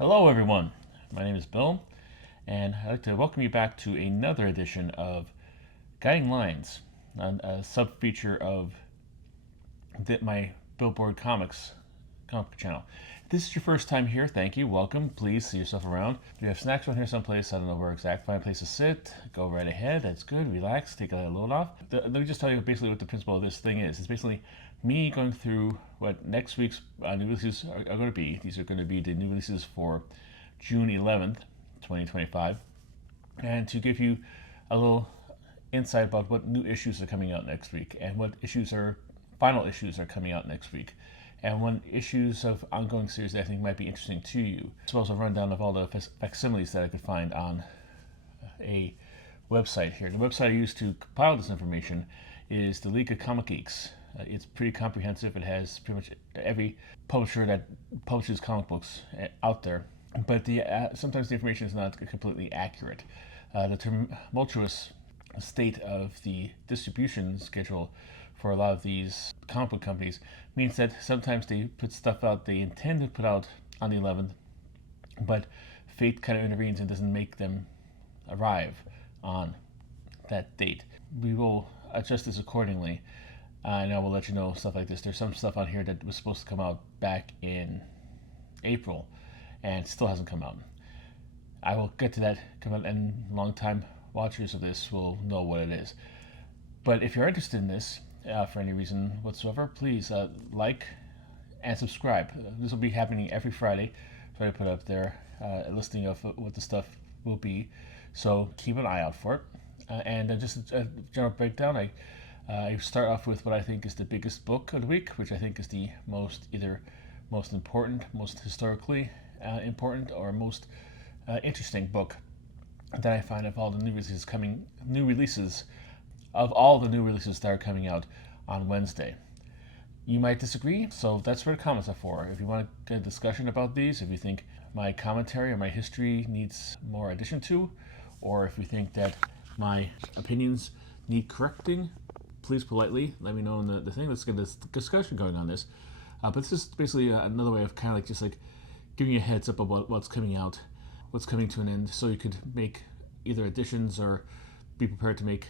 Hello, everyone. My name is Bill, and I'd like to welcome you back to another edition of Guiding Lines, a sub-feature of my Billboard Comics comic book channel. If this is your first time here, thank you. Welcome. Please see yourself around. If you have snacks around here someplace, I don't know where exact find a place to sit. Go right ahead. That's good. Relax. Take a load off. Let me just tell you basically what the principle of this thing is. It's basically me going through what next week's new releases are going to be. These are going to be the new releases for June 11th, 2025, and to give you a little insight about what new issues are coming out next week and what final issues are coming out next week, and what issues of ongoing series that I think might be interesting to you, as well as a rundown of all the facsimiles that I could find on a website here. The website I use to compile this information is the League of Comic Geeks. It's pretty comprehensive. It has pretty much every publisher that publishes comic books out there, but sometimes the information is not completely accurate. The tumultuous state of the distribution schedule for a lot of these comic book companies means that sometimes they put stuff out they intend to put out on the 11th, but fate kind of intervenes and doesn't make them arrive on that date. We will adjust this accordingly, and I will let you know stuff like this. There's some stuff on here that was supposed to come out back in April and still hasn't come out. I will get to that, and long-time watchers of this will know what it is. But if you're interested in this, for any reason whatsoever, please like and subscribe. This will be happening every Friday. Try to put up there a listing of what the stuff will be. So keep an eye out for it. And just a general breakdown, I start off with what I think is the biggest book of the week, which I think is the either most important, most historically important, or most interesting book that I find of all the new releases that are coming out on Wednesday. You might disagree, so that's where the comments are for. If you want to get a discussion about these, if you think my commentary or my history needs more addition to, or if you think that my opinions need correcting, please politely let me know in the thing. Let's get this discussion going on this. But this is basically another way of kind of just giving you a heads up about what's coming out, what's coming to an end, so you could make either additions or be prepared to make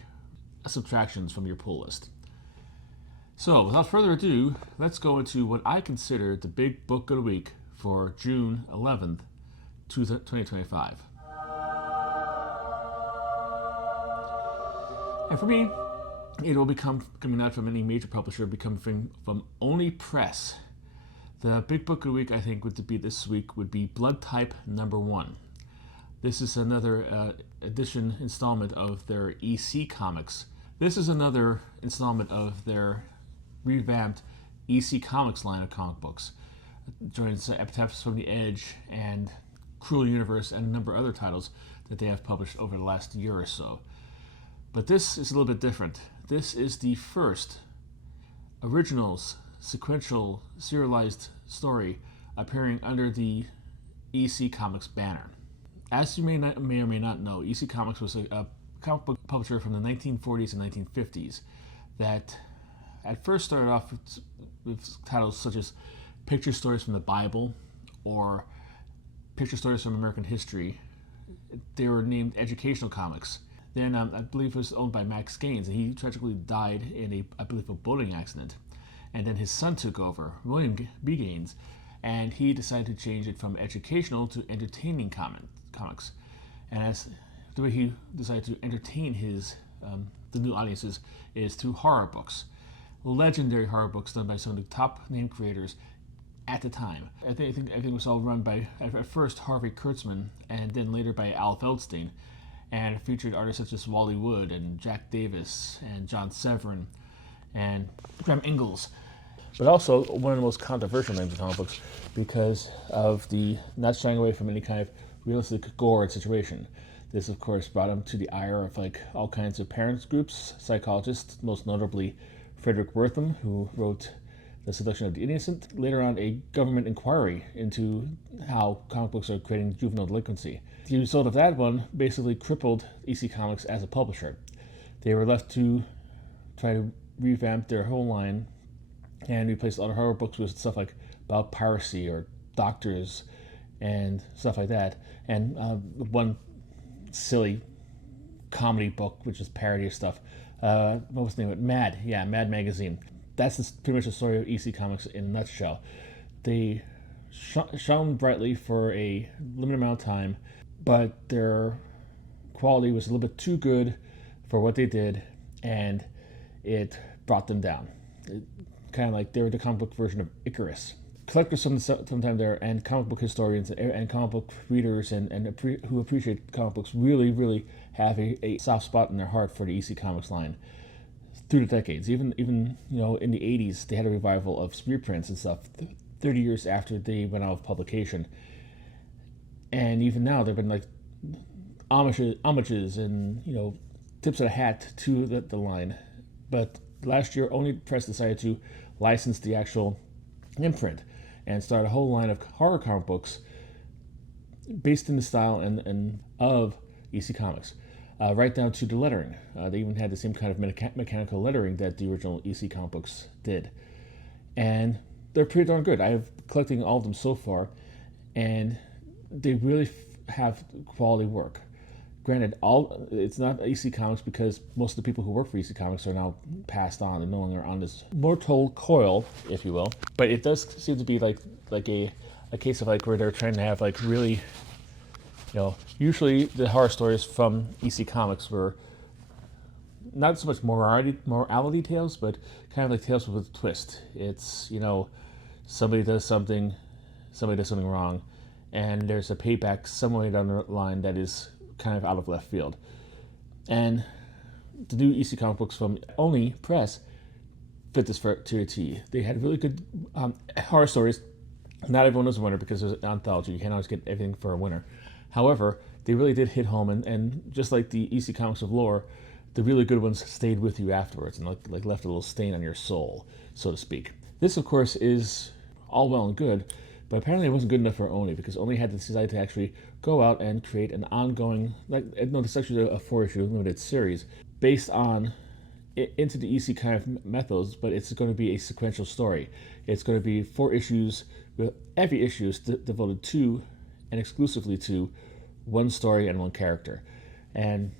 subtractions from your pull list. So without further ado, let's go into what I consider the big book of the week for June 11th, 2025. And for me, it will become coming out from any major publisher, becoming from Only Press. The big book of the week I think would be this week would be Blood Type #1. This is another installment of their EC Comics. This is another installment of their revamped EC Comics line of comic books. It joins Epitaphs from the Edge and Cruel Universe and a number of other titles that they have published over the last year or so. But this is a little bit different. This is the first originals, sequential, serialized story appearing under the EC Comics banner. As you may or may not know, EC Comics was a comic book publisher from the 1940s and 1950s that at first started off with titles such as Picture Stories from the Bible or Picture Stories from American History. They were named educational comics. Then I believe it was owned by Max Gaines, and he tragically died in a boating accident. And then his son took over, William B. Gaines, and he decided to change it from educational to entertaining comics. And as the way he decided to entertain the new audiences is through horror books, legendary horror books done by some of the top name creators at the time. I think it was all run by at first Harvey Kurtzman, and then later by Al Feldstein, and it featured artists such as Wally Wood and Jack Davis and John Severin and Graham Ingalls. But also one of the most controversial names of comic books because of the not shying away from any kind of realistic gore situation. This, of course, brought him to the ire of all kinds of parents groups, psychologists, most notably Frederick Wertham, who wrote The Seduction of the Innocent. Later on, a government inquiry into how comic books are creating juvenile delinquency. The result of that one basically crippled EC Comics as a publisher. They were left to try to revamp their whole line and replace a lot of horror books with stuff like about piracy or doctors and stuff like that. And one silly comedy book, which is parody of stuff. What was the name of it? Mad. Yeah, Mad Magazine. That's pretty much the story of EC Comics in a nutshell. They shone brightly for a limited amount of time, but their quality was a little bit too good for what they did, and it brought them down. Kind of like they were the comic book version of Icarus. Collectors sometimes there, and comic book historians and comic book readers who appreciate comic books really have a soft spot in their heart for the EC Comics line through the decades. Even in the 80s, they had a revival of reprints and stuff 30 years after they went out of publication. And even now, there've been like homages and tips of the hat to the line. But last year, Only Press decided to license the actual imprint and start a whole line of horror comic books based in the style and of EC Comics, right down to the lettering. They even had the same kind of mechanical lettering that the original EC comic books did, and they're pretty darn good. I'm collecting all of them so far, and they really have quality work. Granted, it's not EC Comics because most of the people who work for EC Comics are now passed on and no longer on this mortal coil, if you will. But it does seem to be like a case of like where they're trying to have like really, usually the horror stories from EC Comics were not so much morality tales, but kind of like tales with a twist. It's somebody does something wrong, and there's a payback somewhere down the line that is kind of out of left field. And the new EC comic books from Only Press fit this to a T. They had really good horror stories. Not everyone was a winner because there's an anthology. You can't always get everything for a winner. However, they really did hit home, and just like the EC Comics of lore, the really good ones stayed with you afterwards and like left a little stain on your soul, so to speak. This, of course, is all well and good, but apparently it wasn't good enough for Only, because Only had to decide to actually go out and create an ongoing, it's actually a 4-issue limited series based on into the EC kind of methods, but it's going to be a sequential story. It's going to be 4 issues with every issue is devoted to and exclusively to one story and one character. And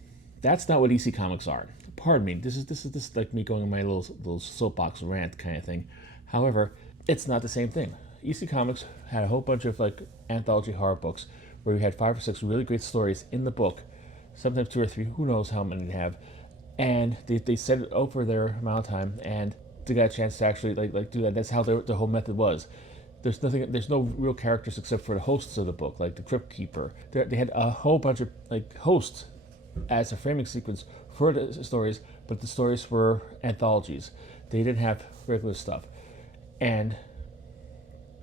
that's not what EC Comics are. Pardon me, this is like me going on my little soapbox rant kind of thing. However, it's not the same thing. EC Comics had a whole bunch of like anthology horror books where we had 5 or 6 really great stories in the book, sometimes 2 or 3, who knows how many they have, and they set it over their amount of time, and they got a chance to actually like do that. That's how the whole method was. There's no real characters except for the hosts of the book, like the Crypt Keeper. They had a whole bunch of like hosts as a framing sequence for the stories, but the stories were anthologies. They didn't have regular stuff, and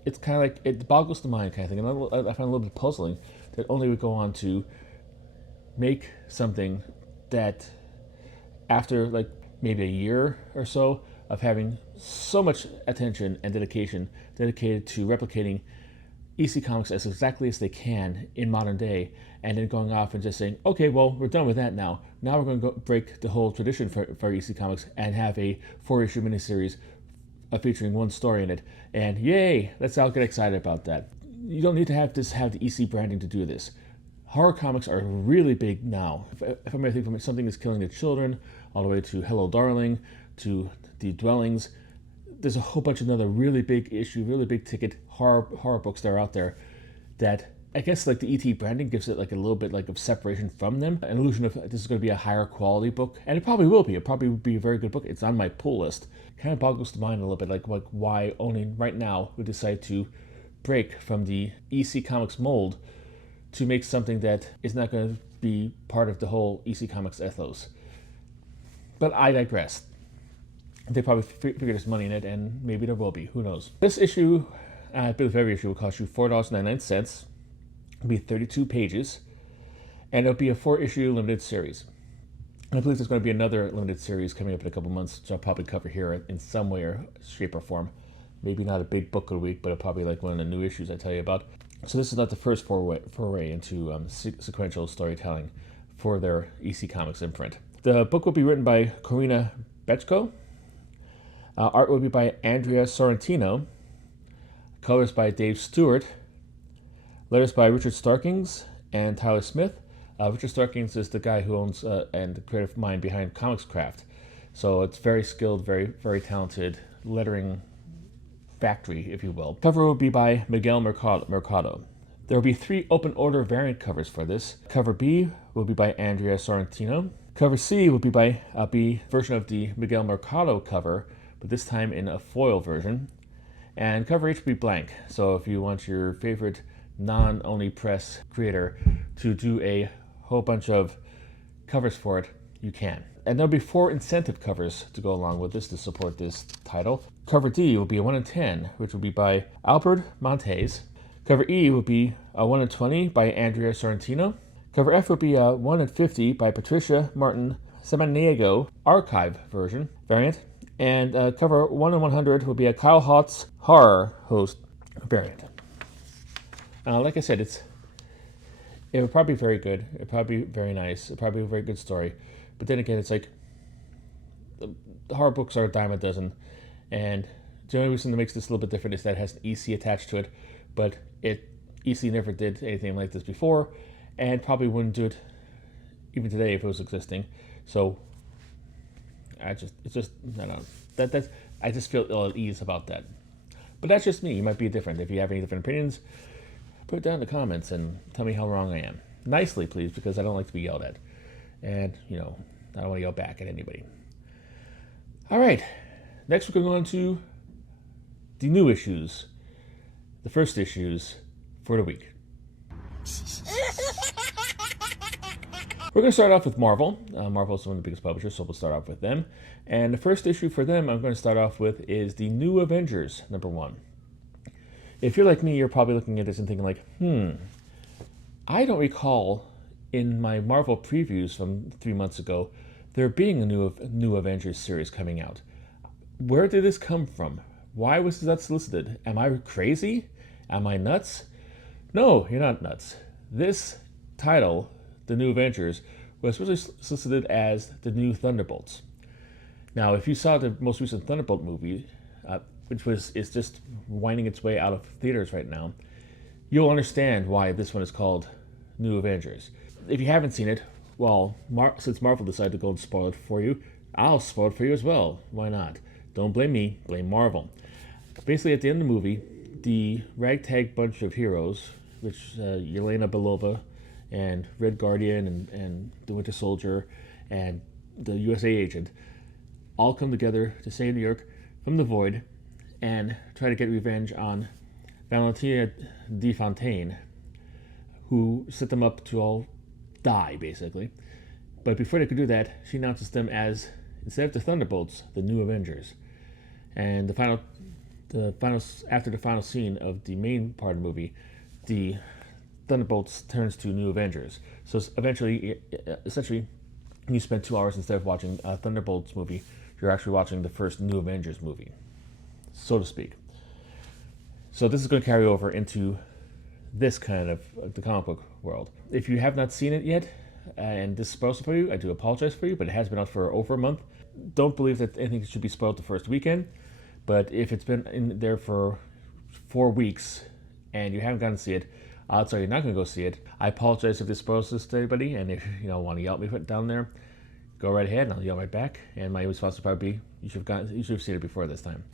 it's kind of like, it boggles the mind kind of thing, and I find a little bit puzzling that Only would go on to make something that, after like maybe a year or so of having so much attention and dedication dedicated to replicating EC Comics as exactly as they can in modern day, and then going off and just saying, okay, well, we're done with that now. Now we're going to break the whole tradition for EC Comics and have a 4-issue miniseries featuring one story in it, and yay, let's all get excited about that. You don't need to have the EC branding to do this. Horror comics are really big now. If I'm think from Something Is Killing the Children, all the way to Hello Darling, to The Dwellings, there's a whole bunch of other really big issue, really big ticket horror books that are out there that I guess like the ET branding gives it like a little bit like of separation from them, an illusion of this is going to be a higher quality book, and it probably will be. It probably would be a very good book. It's on my pull list. Kind of boggles the mind a little bit, like why Only right now would decide to break from the EC Comics mold to make something that is not going to be part of the whole EC Comics ethos. But I digress. They probably figured there's money in it, and maybe there will be. Who knows? This issue, I believe every issue will cost you $4.99. It'll be 32 pages, and it'll be a 4-issue limited series. And I believe there's going to be another limited series coming up in a couple months, which I'll probably cover here in some way or shape or form. Maybe not a big book of the week, but probably like one of the new issues I tell you about. So this is not the first foray into sequential storytelling for their EC Comics imprint. The book will be written by Corina Bechko. Art will be by Andrea Sorrentino. Colors by Dave Stewart. Letters by Richard Starkings and Tyler Smith. Richard Starkings is the guy who owns and the creative mind behind Comics Craft. So it's very skilled, very talented lettering factory, if you will. Cover will be by Miguel Mercado. There will be 3 open order variant covers for this. Cover B will be by Andrea Sorrentino. Cover C will be by a B version of the Miguel Mercado cover, but this time in a foil version. And cover H will be blank. So if you want your favorite non-only press creator to do a whole bunch of covers for it, you can. And there'll be 4 incentive covers to go along with this to support this title. Cover D will be a 1 in 10, which will be by Albert Montes. Cover E will be a 1 in 20 by Andrea Sorrentino. Cover F will be a 1 in 50 by Patricia Martin Samaniego archive version variant. And cover 1 in 100 will be a Kyle Hotz horror host variant. Like I said, it would probably be very good. It'd probably be very nice. It'd probably be a very good story. But then again, it's like the horror books are a dime a dozen. And the only reason that makes this a little bit different is that it has an EC attached to it. But EC never did anything like this before, and probably wouldn't do it even today if it was existing. So I just feel ill at ease about that. But that's just me. You might be different. If you have any different opinions, put it down in the comments and tell me how wrong I am. Nicely, please, because I don't like to be yelled at. And, I don't want to yell back at anybody. All right. Next, we're going to go on to the new issues. The first issues for the week. We're going to start off with Marvel. Marvel is one of the biggest publishers, so we'll start off with them. And the first issue for them I'm going to start off with is the New Avengers, #1. If you're like me, you're probably looking at this and thinking like, I don't recall in my Marvel previews from 3 months ago there being a new Avengers series coming out. Where did this come from? Why was that solicited? Am I crazy? Am I nuts? No, you're not nuts. This title, The New Avengers, was originally solicited as The New Thunderbolts. Now, if you saw the most recent Thunderbolt movie, which is just winding its way out of theaters right now, you'll understand why this one is called New Avengers. If you haven't seen it, well, since Marvel decided to go and spoil it for you, I'll spoil it for you as well. Why not? Don't blame me, blame Marvel. Basically, at the end of the movie, the ragtag bunch of heroes, which Yelena Belova and Red Guardian and the Winter Soldier and the USA Agent, all come together to save New York from the Void and try to get revenge on Valentina De Fontaine, who set them up to all die, basically. But before they could do that, she announces them as, instead of the Thunderbolts, the New Avengers. And after the final scene of the main part of the movie, the Thunderbolts turns to New Avengers. So essentially, you spend 2 hours instead of watching a Thunderbolts movie, you're actually watching the first New Avengers movie, so to speak. So this is going to carry over into this kind of the comic book world. If you have not seen it yet, and this is spoiled for you, I do apologize for you, but it has been out for over a month. Don't believe that anything should be spoiled the first weekend, but if it's been in there for 4 weeks and you haven't gotten to see it, odds are you're not going to go see it. I apologize if this spoils this to anybody, and if you want to yell at me down there, go right ahead and I'll yell right back. And my response will probably be, you should have seen it before this time.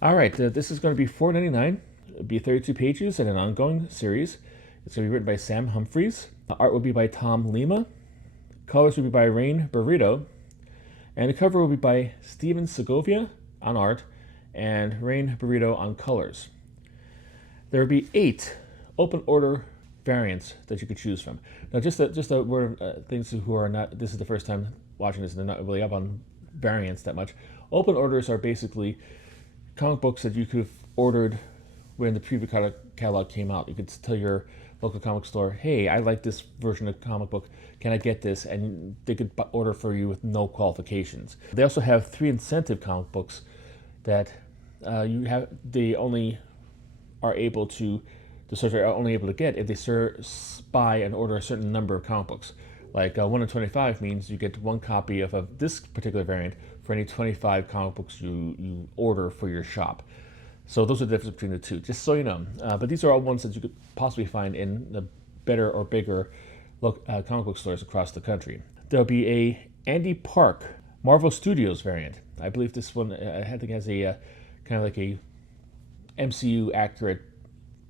All right, this is going to be $4.99. It'll be 32 pages and an ongoing series. It's going to be written by Sam Humphries. Art will be by Tom Lima. Colors will be by Rain Burrito. And the cover will be by Steven Segovia on art and Rain Burrito on colors. There will be 8 open order variants that you could choose from. Now, just a word of things who are not, this is the first time watching this and they're not really up on variants that much. Open orders are basically comic books that you could have ordered when the preview catalog came out. You could tell your local comic store, hey, I like this version of comic book, can I get this? And they could order for you with no qualifications. They also have 3 incentive comic books that they only are able to, the searcher are only able to get if they buy and order a certain number of comic books. Like 1 in 25 means you get 1 copy of this particular variant for any 25 comic books you order for your shop. So those are the difference between the two, just so you know. But these are all ones that you could possibly find in the better or bigger comic book stores across the country. There'll be a Andy Park Marvel Studios variant. I believe this one I think has a kind of like a MCU accurate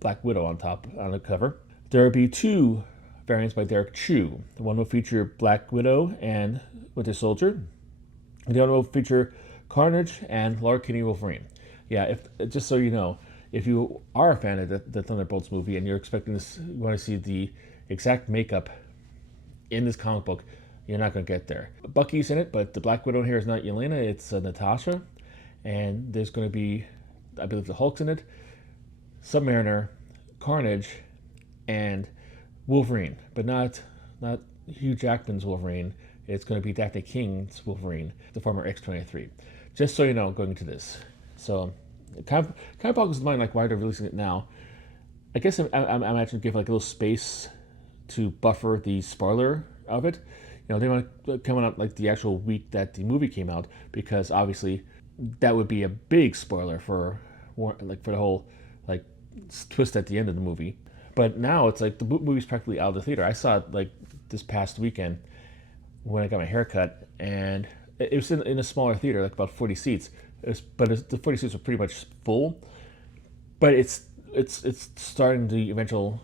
Black Widow on the cover. There will be two variants by Derek Chu. The one will feature Black Widow and Winter Soldier. And the other will feature Carnage and Laura Kinney Wolverine. Yeah, if just so you know, if you are a fan of the Thunderbolts movie and you're expecting this, you want to see the exact makeup in this comic book, you're not going to get there. Bucky's in it, but the Black Widow here is not Yelena, it's Natasha. And there's going to be, I believe, the Hulk's in it, Submariner, Carnage, and Wolverine, but not Hugh Jackman's Wolverine. It's going to be Daphne King's Wolverine, the former X-23. Just so you know, going into this. So, kind of boggles the mind, like, why they're releasing it now. I guess I'm actually give like a little space to buffer the spoiler of it. You know, they want to come out like the actual week that the movie came out, because obviously that would be a big spoiler for the whole like twist at the end of the movie. But now it's like the movie's practically out of the theater. I saw it like this past weekend when I got my hair cut, and it was in a smaller theater, like about 40 seats. The 40 seats were pretty much full, but it's starting the eventual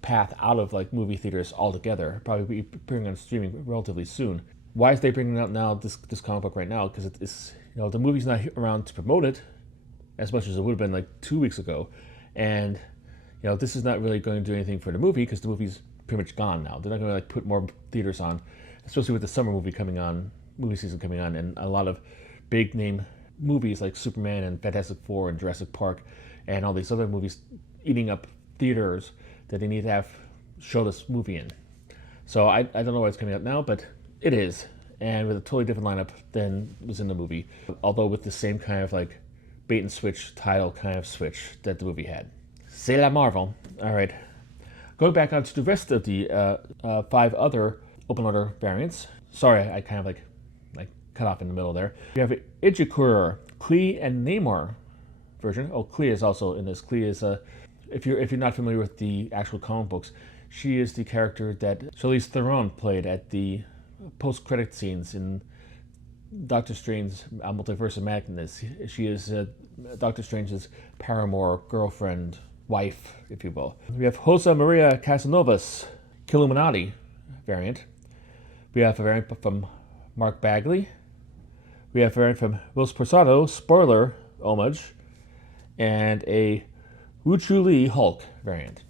path out of like movie theaters altogether. Probably be appearing on streaming relatively soon. Why is they bringing out now this comic book right now? Because it's, you know, the movie's not around to promote it as much as it would have been like 2 weeks ago, and you know, this is not really going to do anything for the movie because the movie's pretty much gone now. They're not going to like put more theaters on, especially with the summer movie season coming on, and a lot of big name movies like Superman and Fantastic Four and Jurassic Park and all these other movies eating up theaters that they need to have show this movie in. So I don't know why it's coming out now, but it is, and with a totally different lineup than was in the movie, although with the same kind of like bait and switch title kind of switch that the movie had. C'est la Marvel. All right. Going back on to the rest of the 5 other open order variants. Sorry, I kind of like cut off in the middle there. We have Ichikura, Klee, and Namor version. Oh, Klee is also in this. Klee is if you're not familiar with the actual comic books, she is the character that Charlize Theron played at the post-credit scenes in Doctor Strange's Multiverse of Madness. She is Doctor Strange's paramour, girlfriend, wife, if you will. We have Jose Maria Casanovas, Killuminati variant. We have a variant from Mark Bagley. We have a variant from Wills Posado, Spoiler Homage, and a Wu Chu Lee Hulk variant.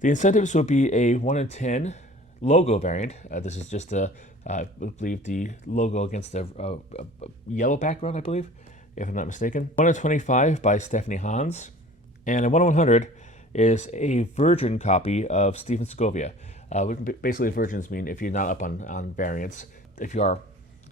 The incentives will be a 1 in 10 logo variant. This is just I believe the logo against the yellow background, I believe, if I'm not mistaken. 1 in 25 by Stephanie Hans. And a 1 in 100 is a virgin copy of Stephen Segovia. Basically, virgins mean if you're not up on variants. If you are,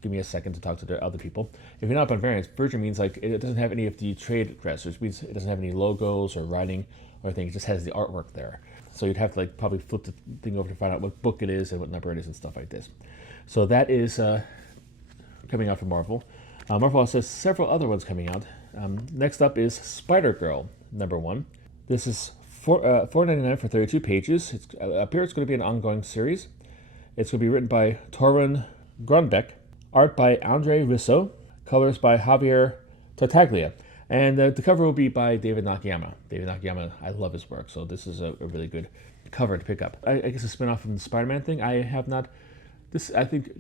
give me a second to talk to the other people. If you're not up on variants, virgin means like it doesn't have any of the trade dress, which means it doesn't have any logos or writing or anything. It just has the artwork there. So you'd have to like probably flip the thing over to find out what book it is and what number it is and stuff like this. So that is coming out from Marvel. Marvel also has several other ones coming out. Next up is Spider-Girl, #1. This is $4.99 for 32 pages. It appears going to be an ongoing series. It's going to be written by Torun Grunbeck, art by Andre Risso, colors by Javier Tartaglia, and the cover will be by David Nakayama. David Nakayama, I love his work, so this is a really good cover to pick up. I guess a spin-off from the Spider-Man thing. I have not... This, I think,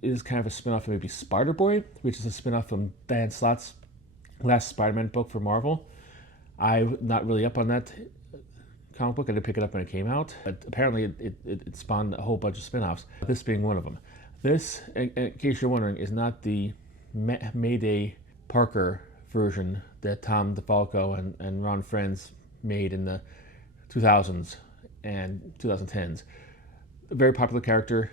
is kind of a spin-off from maybe Spider-Boy, which is a spin-off from Dan Slott's last Spider-Man book for Marvel. I'm not really up on that comic book. I didn't pick it up when it came out, but apparently it spawned a whole bunch of spin-offs, this being one of them. This, in case you're wondering, is not the Mayday Parker version that Tom DeFalco and Ron Frenz made in the 2000s and 2010s. A very popular character.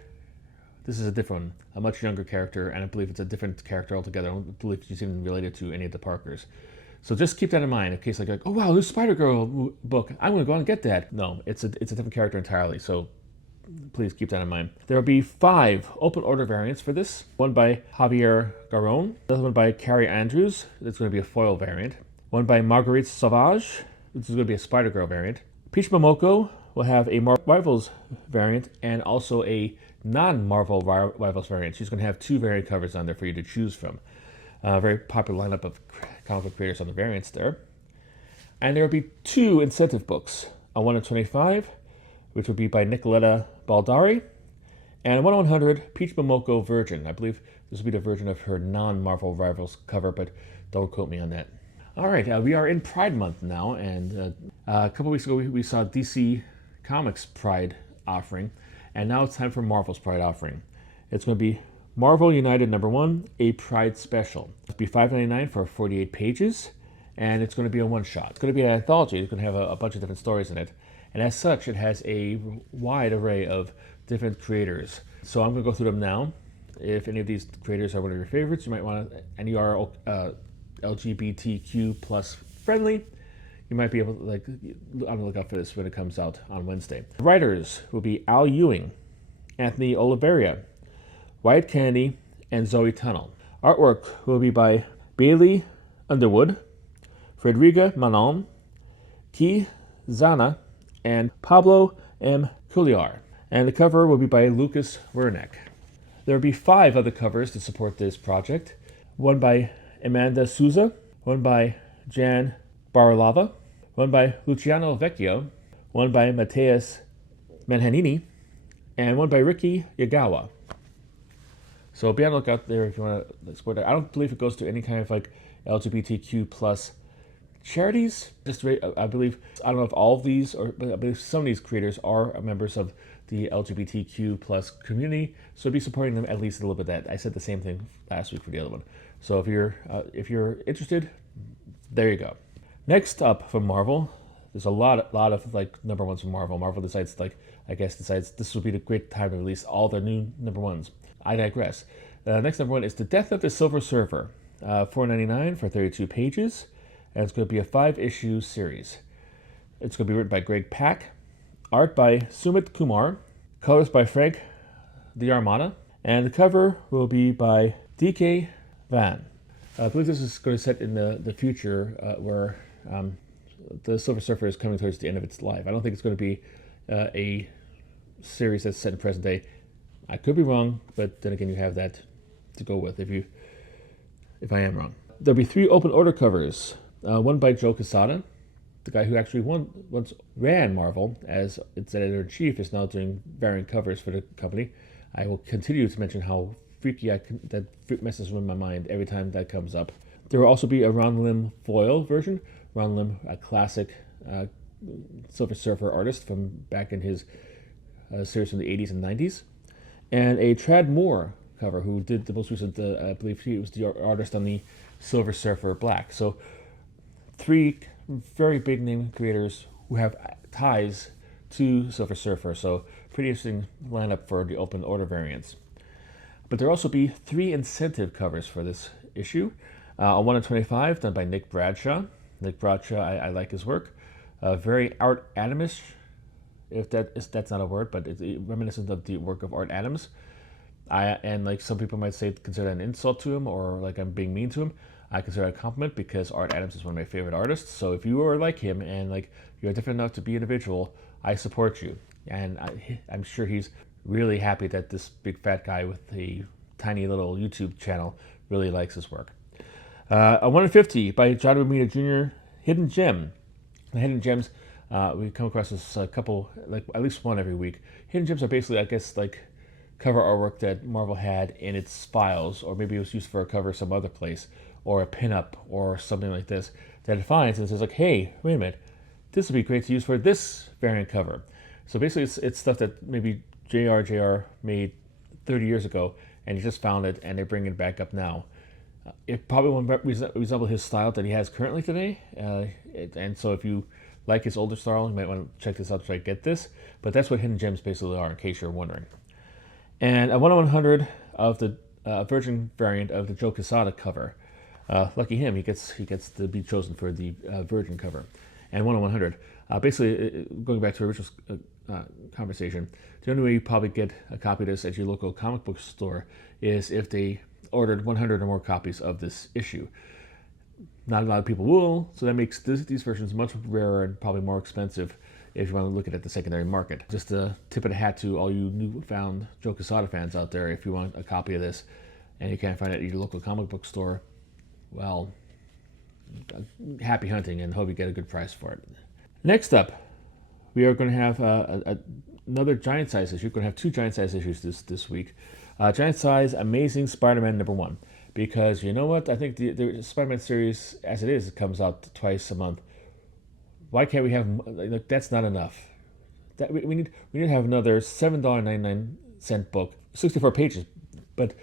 This is a different one, a much younger character, and I believe it's a different character altogether. I don't believe she's even related to any of the Parkers. So just keep that in mind in case like, oh wow, there's Spider-Girl book. I'm going to go out and get that. No, it's a different character entirely, so please keep that in mind. There will be 5 open order variants for this. One by Javier Garron, another one by Carrie Andrews. It's going to be a foil variant. one by Marguerite Sauvage. This is going to be a Spider-Girl variant. Peach Momoko will have a Marvel Rivals variant and also a non-Marvel Rivals variant. She's going to have two variant covers on there for you to choose from. Very popular lineup of comic book creators on the variants there. And there will be two incentive books. A 1 in 25, which will be by Nicoletta Baldari, and a 1 in 100, Peach Momoko Virgin. I believe this will be the version of her non-Marvel Rivals cover, but don't quote me on that. All right, we are in Pride Month now, and a couple weeks ago we saw DC Comics Pride offering, and now it's time for Marvel's Pride offering. It's going to be Marvel United #1, a Pride Special. It'll be $5.99 for 48 pages, and it's going to be a one-shot. It's going to be an anthology. It's going to have a bunch of different stories in it, and as such, it has a wide array of different creators. So I'm going to go through them now. If any of these creators are one of your favorites, you might want to, and you are LGBTQ plus friendly, you might be able to on the lookout for this when it comes out on Wednesday. The writers will be Al Ewing, Anthony Oliveira, Wyatt Kennedy, and Zoe Tunnell. Artwork will be by Bailey Underwood, Frederica Manon, Key Zana, and Pablo M. Cuellar. And the cover will be by Lucas Wernick. There will be 5 other covers to support this project. One by Amanda Souza, one by Jan Barlava, one by Luciano Vecchio, one by Mateus Manhanini, and one by Ricky Yagawa. So be on the lookout there if you want to support it. I don't believe it goes to any kind of LGBTQ plus charities. I believe, I don't know if all of these, but I believe some of these creators are members of the LGBTQ plus community, so be supporting them at least a little bit. That I said the same thing last week for the other one. So if you're interested, there you go. Next up from Marvel, there's a lot of #1s from Marvel. Marvel decides this will be the great time to release all their new #1s. I digress. Next #1 is The Death of the Silver Surfer, $4.99 for 32 pages, and it's going to be a 5-issue series. It's going to be written by Greg Pak, art by Sumit Kumar, colors by Frank D'Armata, and the cover will be by DK Van. I believe this is going to set in the future where the Silver Surfer is coming towards the end of its life. I don't think it's going to be a series that's set in present day. I could be wrong, but then again, you have that to go with if I am wrong. There'll be 3 open order covers. One by Joe Quesada, the guy who actually once ran Marvel as its editor-in-chief, is now doing variant covers for the company. I will continue to mention how freaky that messes with my mind every time that comes up. There will also be a Ron Lim foil version. Ron Lim, a classic Silver Surfer artist from back in his series from the 80s and 90s. And a Trad Moore cover, who did the most recent, I believe he was the artist on the Silver Surfer Black. So 3 very big name creators who have ties to Silver Surfer. So pretty interesting lineup for the open order variants. But there will also be 3 incentive covers for this issue. A 1 in 25 done by Nick Bradshaw. Nick Bradshaw, I like his work. Very Art Adamish, if that's not a word, but it's reminiscent of the work of Art Adams. And some people might consider that an insult to him, or I'm being mean to him. I consider it a compliment because Art Adams is one of my favorite artists. So if you are like him and you're different enough to be an individual, I support you. And I'm sure he's really happy that this big fat guy with a tiny little YouTube channel really likes his work. A 1 in 50 by John Romita Jr., Hidden Gem. The Hidden Gems, we come across this couple, at least one every week. Hidden Gems are basically, cover artwork that Marvel had in its files, or maybe it was used for a cover some other place, or a pinup, or something like this, that it finds and says hey, wait a minute, this would be great to use for this variant cover. So basically it's stuff that maybe JR made 30 years ago, and he just found it, and they're bringing it back up now. It probably won't resemble his style that he has currently today, and so if you like his older style, you might want to check this out to try to get this, but that's what Hidden Gems basically are, in case you're wondering. And a 1 in 100 of the Virgin variant of the Joe Quesada cover. Lucky him, he gets to be chosen for the Virgin cover. And 1 in 100. Basically, going back to our original conversation, the only way you probably get a copy of this at your local comic book store is if they ordered 100 or more copies of this issue. not a lot of people will, so that makes these versions much rarer and probably more expensive if you want to look at the secondary market. Just a tip of the hat to all you newfound Joe Quesada fans out there. If you want a copy of this and you can't find it at your local comic book store, well, happy hunting and hope you get a good price for it. Next up, we are going to have another giant size issue. We're going to have two giant size issues this week. Giant size Amazing Spider-Man #1. Because you know what? I think the Spider-Man series, as it is, it comes out twice a month. Why can't we have, like, that's not enough. That we need to have another $7.99 book, 64 pages, but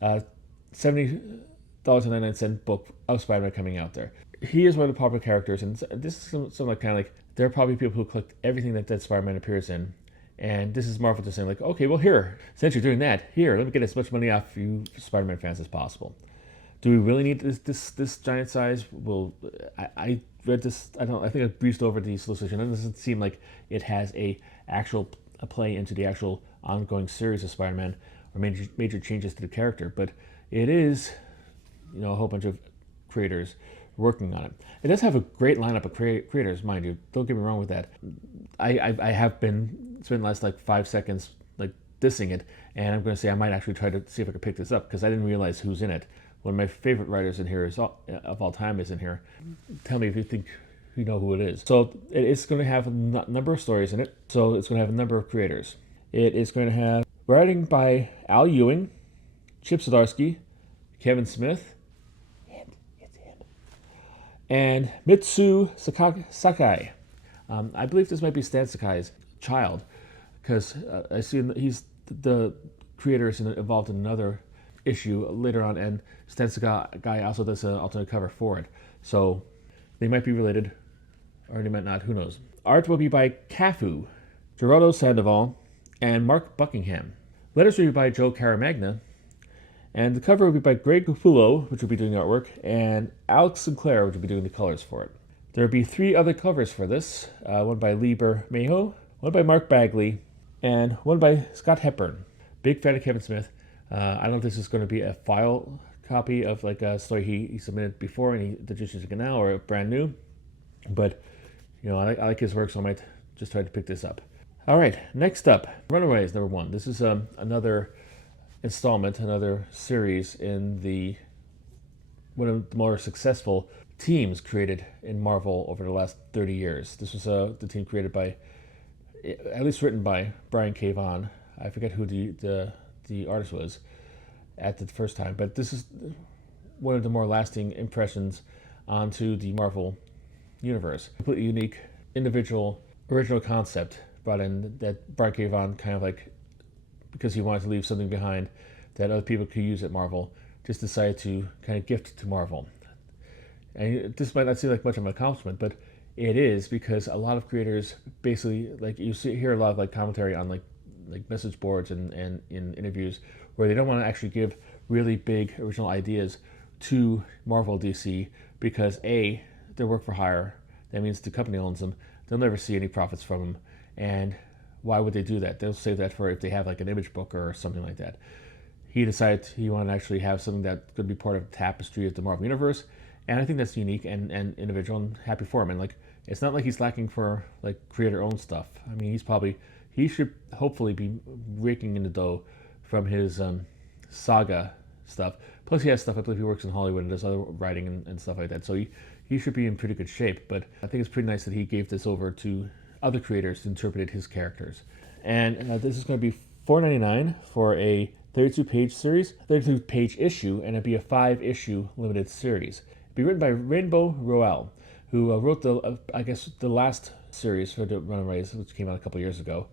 $70.99 book of Spider-Man coming out there. He is one of the popular characters, and this is something like kind of like there are probably people who collect everything that Spider-Man appears in, and this is Marvel just saying like, okay, well here, since you're doing that, here, let me get as much money off you Spider-Man fans as possible. Do we really need this giant size? Well, I read this. I think I breezed over the solicitation. It doesn't seem like it has a play into the actual ongoing series of Spider-Man or major changes to the character. But it is, a whole bunch of creators working on it. It does have a great lineup of creators, mind you. Don't get me wrong with that. I have been spending the last 5 seconds dissing it, and I'm going to say I might actually try to see if I can pick this up because I didn't realize who's in it. One of my favorite writers in here of all time is in here. Tell me if you think you know who it is. So it's going to have a number of stories in it. So it's going to have a number of creators. It is going to have writing by Al Ewing, Chip Zdarsky, Kevin Smith, it's him, and Mitsu Sakai. I believe this might be Stan Sakai's child, because I see he's the creator is involved in another issue later on, and Stan Sakai also does an alternate cover for it. So they might be related, or they might not, who knows. Art will be by Cafu, Gerardo Sandoval, and Mark Buckingham. Letters will be by Joe Caramagna, and the cover will be by Greg Capullo, which will be doing the artwork, and Alex Sinclair, which will be doing the colors for it. There will be 3 other covers for this, one by Lee Bermejo, one by Mark Bagley, and one by Scott Hepburn. Big fan of Kevin Smith. I don't know if this is going to be a file copy of a story he submitted before and they're just using it now, or brand new. But I like his work, so I might just try to pick this up. All right, next up, Runaways #1. This is another installment, another series in one of the more successful teams created in Marvel over the last 30 years. This was the team created by, at least written by, Brian K. Vaughan. I forget who the artist was at the first time, but this is one of the more lasting impressions onto the Marvel universe. Completely unique, individual, original concept brought in that Brian K. Vaughan kind of because he wanted to leave something behind that other people could use at Marvel, just decided to kind of gift to Marvel. And this might not seem like much of an accomplishment, but it is, because a lot of creators basically, you hear a lot of commentary on like message boards and in interviews where they don't want to actually give really big original ideas to Marvel DC because A, they're work for hire. That means the company owns them. They'll never see any profits from them. And why would they do that? They'll save that for if they have an image book or something like that. He decided he wanted to actually have something that could be part of the tapestry of the Marvel Universe. And I think that's unique and individual, and happy for him. And it's not like he's lacking for creator-owned stuff. I mean, he should hopefully be raking in the dough from his saga stuff. Plus, he has stuff, I believe he works in Hollywood and does other writing and stuff like that. So he should be in pretty good shape. But I think it's pretty nice that he gave this over to other creators to interpret his characters. And this is going to be $4.99 for a 32-page issue, and it'd be a 5-issue limited series. It'd be written by Rainbow Rowell, who wrote the last series for the Runaways, which came out a couple years ago.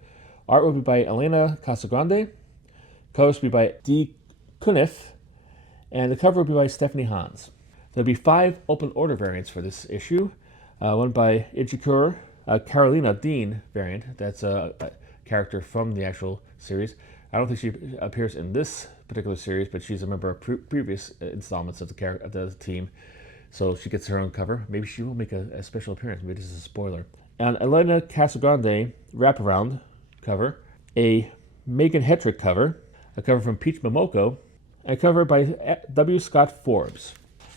Art will be by Elena Casagrande. Colors will be by Dee Cunniffe. And the cover will be by Stephanie Hans. There'll be 5 open order variants for this issue. One by Ichikura, Carolina Dean variant. That's a character from the actual series. I don't think she appears in this particular series, but she's a member of previous installments of the team. So she gets her own cover. Maybe she will make a special appearance. Maybe this is a spoiler. And Elena Casagrande wraparound cover, a Megan Hetrick cover, a cover from Peach Momoko, and a cover by W. Scott Forbes.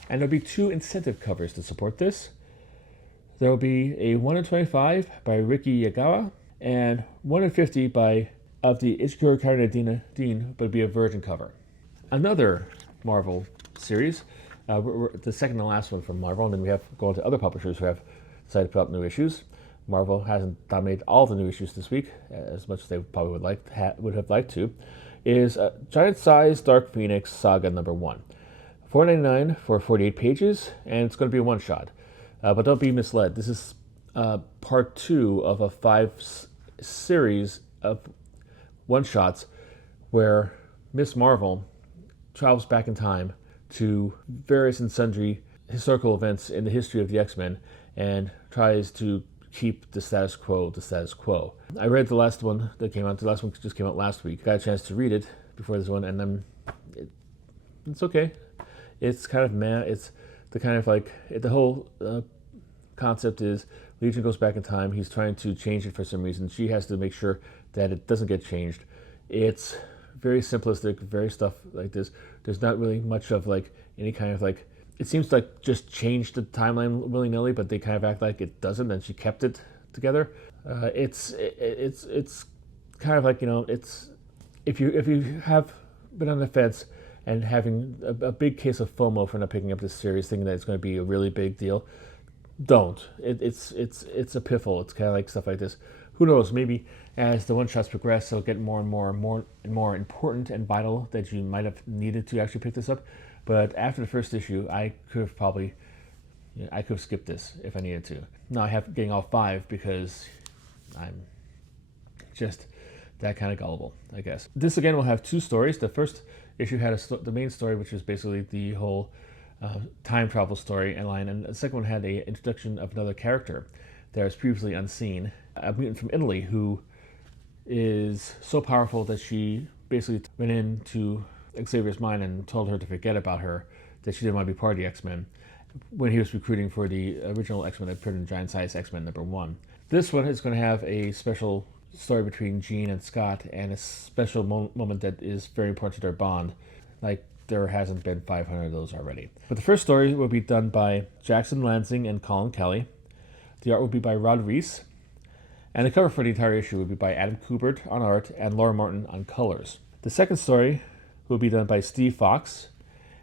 And there'll be 2 incentive covers to support this. There will be a 1 in 25 by Riki Yagawa and 1 in 50 by of the Ichiro Karinadina Dean, but it'll be a Virgin cover. Another Marvel series, we're the second to last one from Marvel, and then we have going to other publishers who have decided to put out new issues. Marvel hasn't dominated all the new issues this week, as much as they probably would have liked to. Is Giant Size Dark Phoenix Saga number 1, $4.99 for 48 pages, and it's going to be a one-shot. But don't be misled. This is part 2 of a 5 series of one-shots where Miss Marvel travels back in time to various and sundry historical events in the history of the X-Men and tries to keep the status quo the status quo. I read the last one that came out. The last one just came out last week. Got a chance to read it before this one, and it's okay. It's kind of meh. It's the kind of like the whole concept is Legion goes back in time. He's trying to change it for some reason. She has to make sure that it doesn't get changed. It's very simplistic, very stuff like this. There's not really much of like any kind of like, it seems like just change the timeline willy-nilly, but they kind of act like it doesn't, and she kept it together. It's kind of like, you know, it's if you have been on the fence and having a big case of FOMO for not picking up this series, thinking that it's going to be a really big deal, don't. It's a piffle. It's kind of like stuff like this. Who knows? Maybe as the one-shots progress, they'll get more and more important and vital that you might have needed to actually pick this up. But after the first issue, I could have skipped this if I needed to. Now I have getting all 5 because I'm just that kind of gullible, I guess. This again will have 2 stories. The first issue had the main story, which is basically the whole time travel story and line, and the second one had a introduction of another character that was previously unseen, a mutant from Italy who is so powerful that she basically went into Xavier's mind and told her to forget about her, that she didn't want to be part of the X-Men when he was recruiting for the original X-Men that appeared in Giant Size X-Men number 1. This one is going to have a special story between Jean and Scott and a special moment that is very important to their bond, like there hasn't been 500 of those already. But the first story will be done by Jackson Lansing and Colin Kelly. The art will be by Rod Reese, and the cover for the entire issue will be by Adam Kubert on art and Laura Martin on colors. The second story will be done by Steve Fox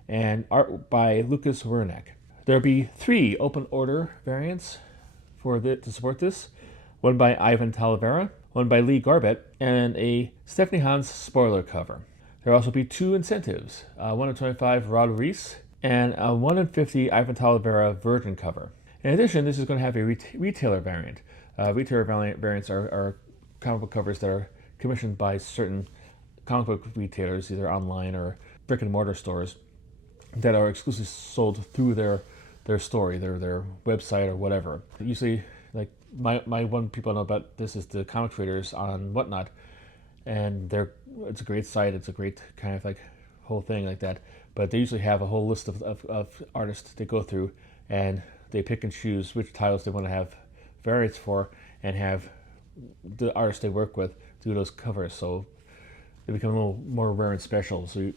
and art by Lucas Wernick. There will be 3 open order variants to support this. One by Ivan Talavera, one by Lee Garbett, and a Stephanie Hans spoiler cover. There will also be 2 incentives, 1 in 25 Rod Reese and a 1 in 50 Ivan Talavera Virgin cover. In addition, this is going to have a retailer variant. Retailer variants are comic book covers that are commissioned by certain comic book retailers, either online or brick and mortar stores, that are exclusively sold through their story, their website or whatever. Usually, like my one people I know about this is the Comic Traders on Whatnot, and it's a great site. It's a great kind of like whole thing like that. But they usually have a whole list of artists they go through, and they pick and choose which titles they want to have variants for, and have the artists they work with do those covers. So they become a little more rare and special. So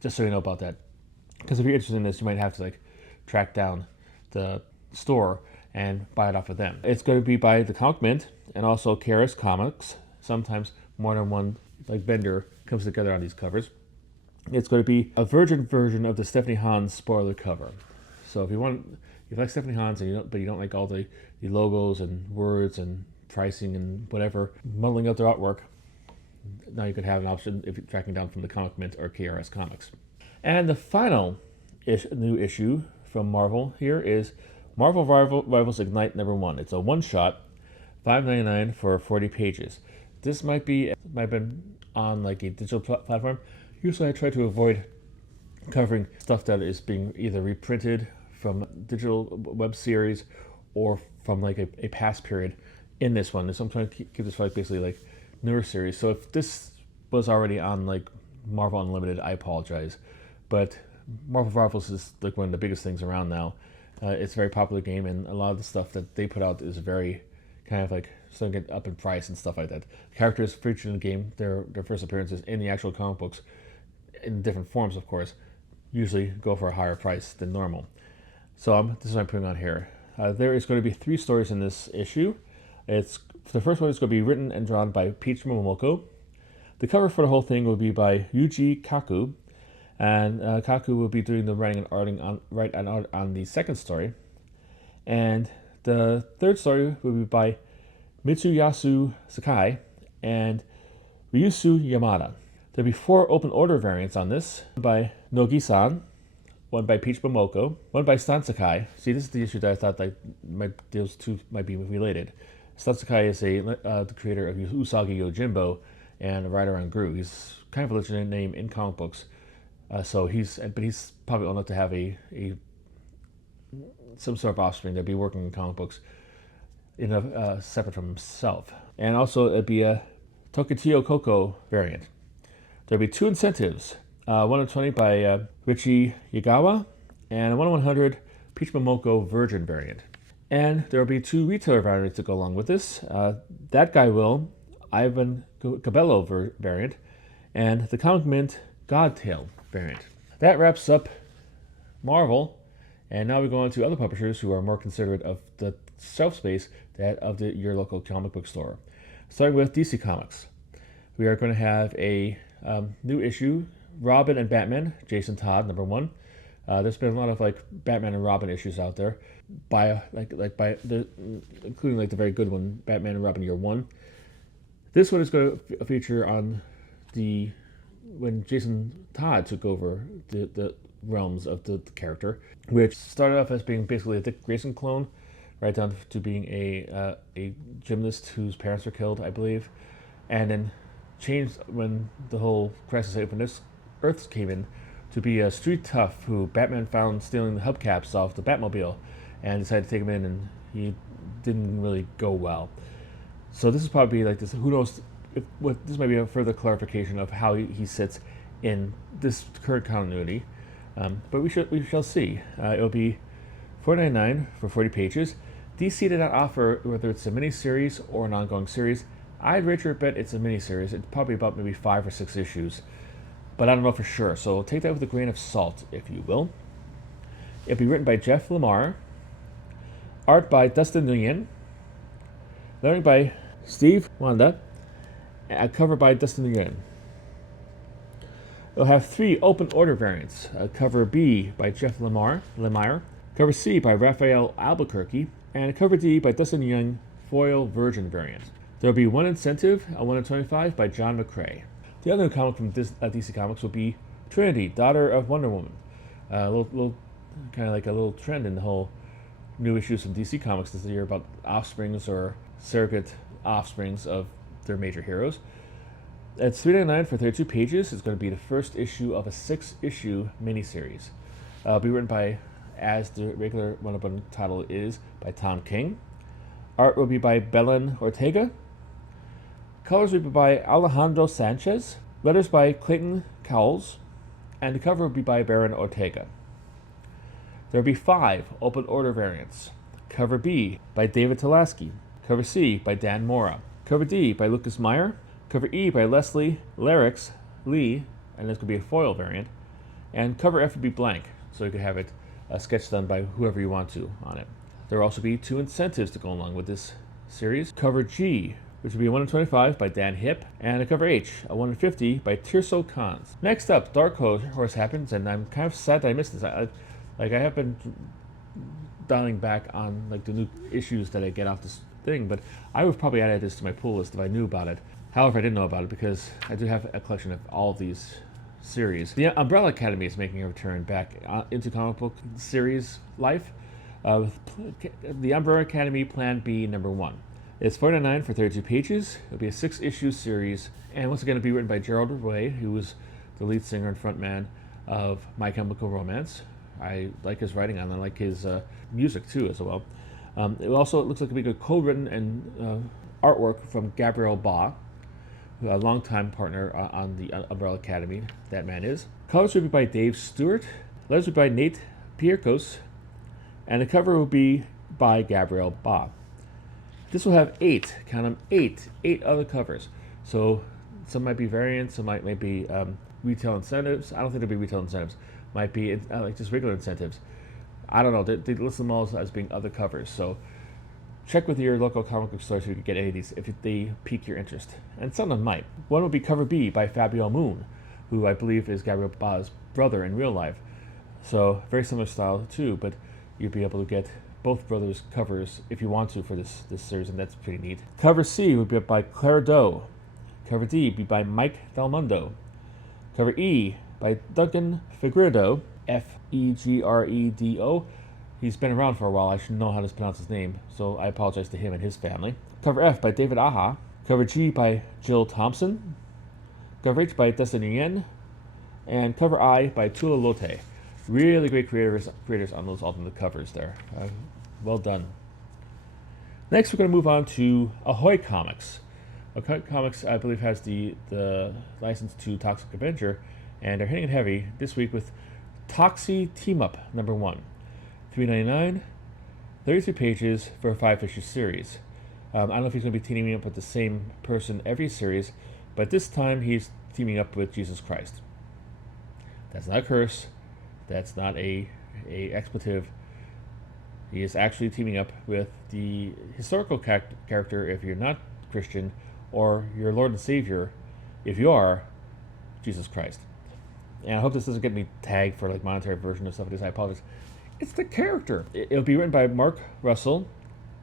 just so you know about that, because if you're interested in this, you might have to like track down the store and buy it off of them. It's going to be by the Comic Mint and also KRS Comics. Sometimes more than one like vendor comes together on these covers. It's going to be a virgin version of the Stephanie Hans spoiler cover. So if you like Stephanie Hans but you don't like all the logos and words and pricing and whatever muddling up their artwork, now you could have an option if you're tracking down from the Comic Mint or KRS Comics. And the final new issue from Marvel here is Marvel Rivals Ignite number 1. It's a one-shot, $5.99 for 40 pages. This might have been on like a digital platform. Usually I try to avoid covering stuff that is being either reprinted from digital web series or from like a past period in this one. So I'm trying to keep this like basically like newer series. So if this was already on like Marvel Unlimited, I apologize. But Marvel Rivals is like one of the biggest things around now. It's a very popular game, and a lot of the stuff that they put out is very kind of like starting to get up in price and stuff like that. Characters featured in the game, their first appearances in the actual comic books, in different forms, of course, usually go for a higher price than normal. So this is what I'm putting on here. There is going to be 3 stories in this issue. The first one is going to be written and drawn by Peach Momoko. The cover for the whole thing will be by Yuji Kaku, and Kaku will be doing the writing and art on the second story. And the third story will be by Mitsuyasu Sakai and Ryusu Yamada. There'll be 4 open order variants on this, by Nogi-san, one by Peach Momoko, one by Stan Sakai. See, this is the issue that I thought those two might be related. Stan Sakai is the creator of Usagi Yojimbo and a writer on Gru. He's kind of a legendary name in comic books. But he's probably old enough to have some sort of offspring that'd be working in comic books separate from himself. And also it'd be a Tokitiyo Koko variant. There'll be 2 incentives, 120 by Richie Yagawa, and a 1/100 Peach Momoko Virgin variant. And there will be 2 retailer variants to go along with this. That Guy Will, Ivan Cabello variant, and the Comic Mint Godtail variant. That wraps up Marvel, and now we go on to other publishers who are more considerate of the shelf space of your local comic book store. Starting with DC Comics. We are going to have a new issue, Robin and Batman, Jason Todd, #1. There's been a lot of Batman and Robin issues out there, including the very good one, Batman and Robin Year 1. This one is going to feature on when Jason Todd took over the realms of the character, which started off as being basically a Dick Grayson clone, right down to being a gymnast whose parents were killed, I believe, and then changed when the whole crisis of Infinite Earths came in to be a street tough who Batman found stealing the hubcaps off the Batmobile and decided to take him in, and he didn't really go well. So this is probably this. Who knows? This might be a further clarification of how he sits in this current continuity, but we shall see. It'll be $4.99 for 40 pages. DC did not offer whether it's a miniseries or an ongoing series. I'd wager bet it's a miniseries. It's probably about maybe 5 or 6 issues, but I don't know for sure. So take that with a grain of salt, if you will. It'll be written by Jeff Lemire, art by Dustin Nguyen, lettering by Steve Wanda, and cover by Dustin Nguyen. It'll have 3 open order variants: cover B by Jeff Lemire, cover C by Raphael Albuquerque, and cover D by Dustin Nguyen foil Virgin variant. There will be 1 incentive, a 1/25 by John McCrae. The other comic from DC Comics will be Trinity, daughter of Wonder Woman. A little kind of like a little trend in the whole new issues from DC Comics this year about offsprings or surrogate offsprings of their major heroes. It's $3.99 for 32 pages. It's going to be the first issue of a 6-issue miniseries. It'll be written by, as the regular one title is, by Tom King. Art will be by Belen Ortega. Colors will be by Alejandro Sanchez. Letters by Clayton Cowles. And the cover will be by Baron Ortega. There will be 5 open order variants. Cover B by David Talaski. Cover C by Dan Mora. Cover D by Lucas Meyer. Cover E by Leslie Larix Lee, and this could be a foil variant. And cover F would be blank, so you could have it sketched done by whoever you want to on it. There will also be 2 incentives to go along with this series. Cover G, which will be a 1/25 by Dan Hipp, and a cover H, a 1/50 by Tirso Khanz. Next up, Dark Horse happens, and I'm kind of sad that I missed this. I have been dialing back on the new issues that I get off this thing, but I would probably add this to my pull list if I knew about it. However, I didn't know about it because I do have a collection of all of these series. The Umbrella Academy is making a return back into comic book series life. The Umbrella Academy Plan B #1. It's $4.99 for 32 pages. It'll be a 6-issue series, and once again, it'll be written by Gerald Way, who was the lead singer and frontman of My Chemical Romance. I like his writing, and I like his music too as well. It also looks like it'll be a co-written and artwork from Gabriel Ba, a longtime partner on the Umbrella Academy. That man is. Colors will be by Dave Stewart. Letters will be by Nate Pierkos, and the cover will be by Gabriel Ba. This will have 8, count them, 8 other covers. So some might be variants, some might be retail incentives. I don't think there'll be retail incentives. might be like just regular incentives. I don't know. They list them all as being other covers. So check with your local comic book store so you can get any of these if they pique your interest. And some of them might. One would be cover B by Fabio Moon, who I believe is Gabriel Ba's brother in real life. So very similar style too, but you'd be able to get both brothers' covers if you want to for this series, and that's pretty neat. Cover C would be by Claire Doe. Cover D would be by Mike Del Mundo. Cover E by Duncan Fegredo, Fegredo. He's been around for a while. I should know how to pronounce his name, so I apologize to him and his family. Cover F by David Aja. Cover G by Jill Thompson. Cover H by Destiny Yen. And cover I by Tula Lote. Really great creators on those alternate covers there. Well done. Next, we're going to move on to Ahoy Comics. Ahoy Comics, I believe, has the license to Toxic Avenger, and they're hitting it heavy this week with Toxie Team Up #1. $3.99, 33 pages for a 5-issue series. I don't know if he's going to be teaming up with the same person every series, but this time he's teaming up with Jesus Christ. That's not a curse. That's not a expletive. He is actually teaming up with the historical character if you're not Christian, or your Lord and Savior if you are, Jesus Christ. And I hope this doesn't get me tagged for like monetary version of stuff. I apologize. It's the character. It'll be written by Mark Russell,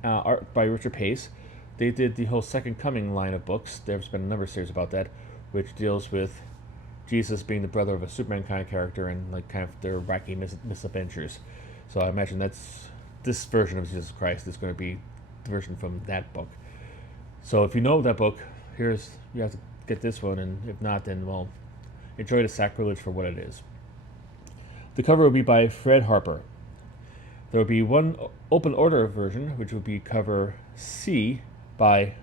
art by Richard Pace. They did the whole Second Coming line of books. There's been a number of series about that, which deals with Jesus being the brother of a Superman kind of character and like kind of their wacky misadventures. So I imagine that's this version of Jesus Christ is going to be the version from that book. So if you know that book, you have to get this one, and if not, then well, enjoy the sacrilege for what it is. The cover will be by Fred Harper. There will be one open order version, which will be cover C by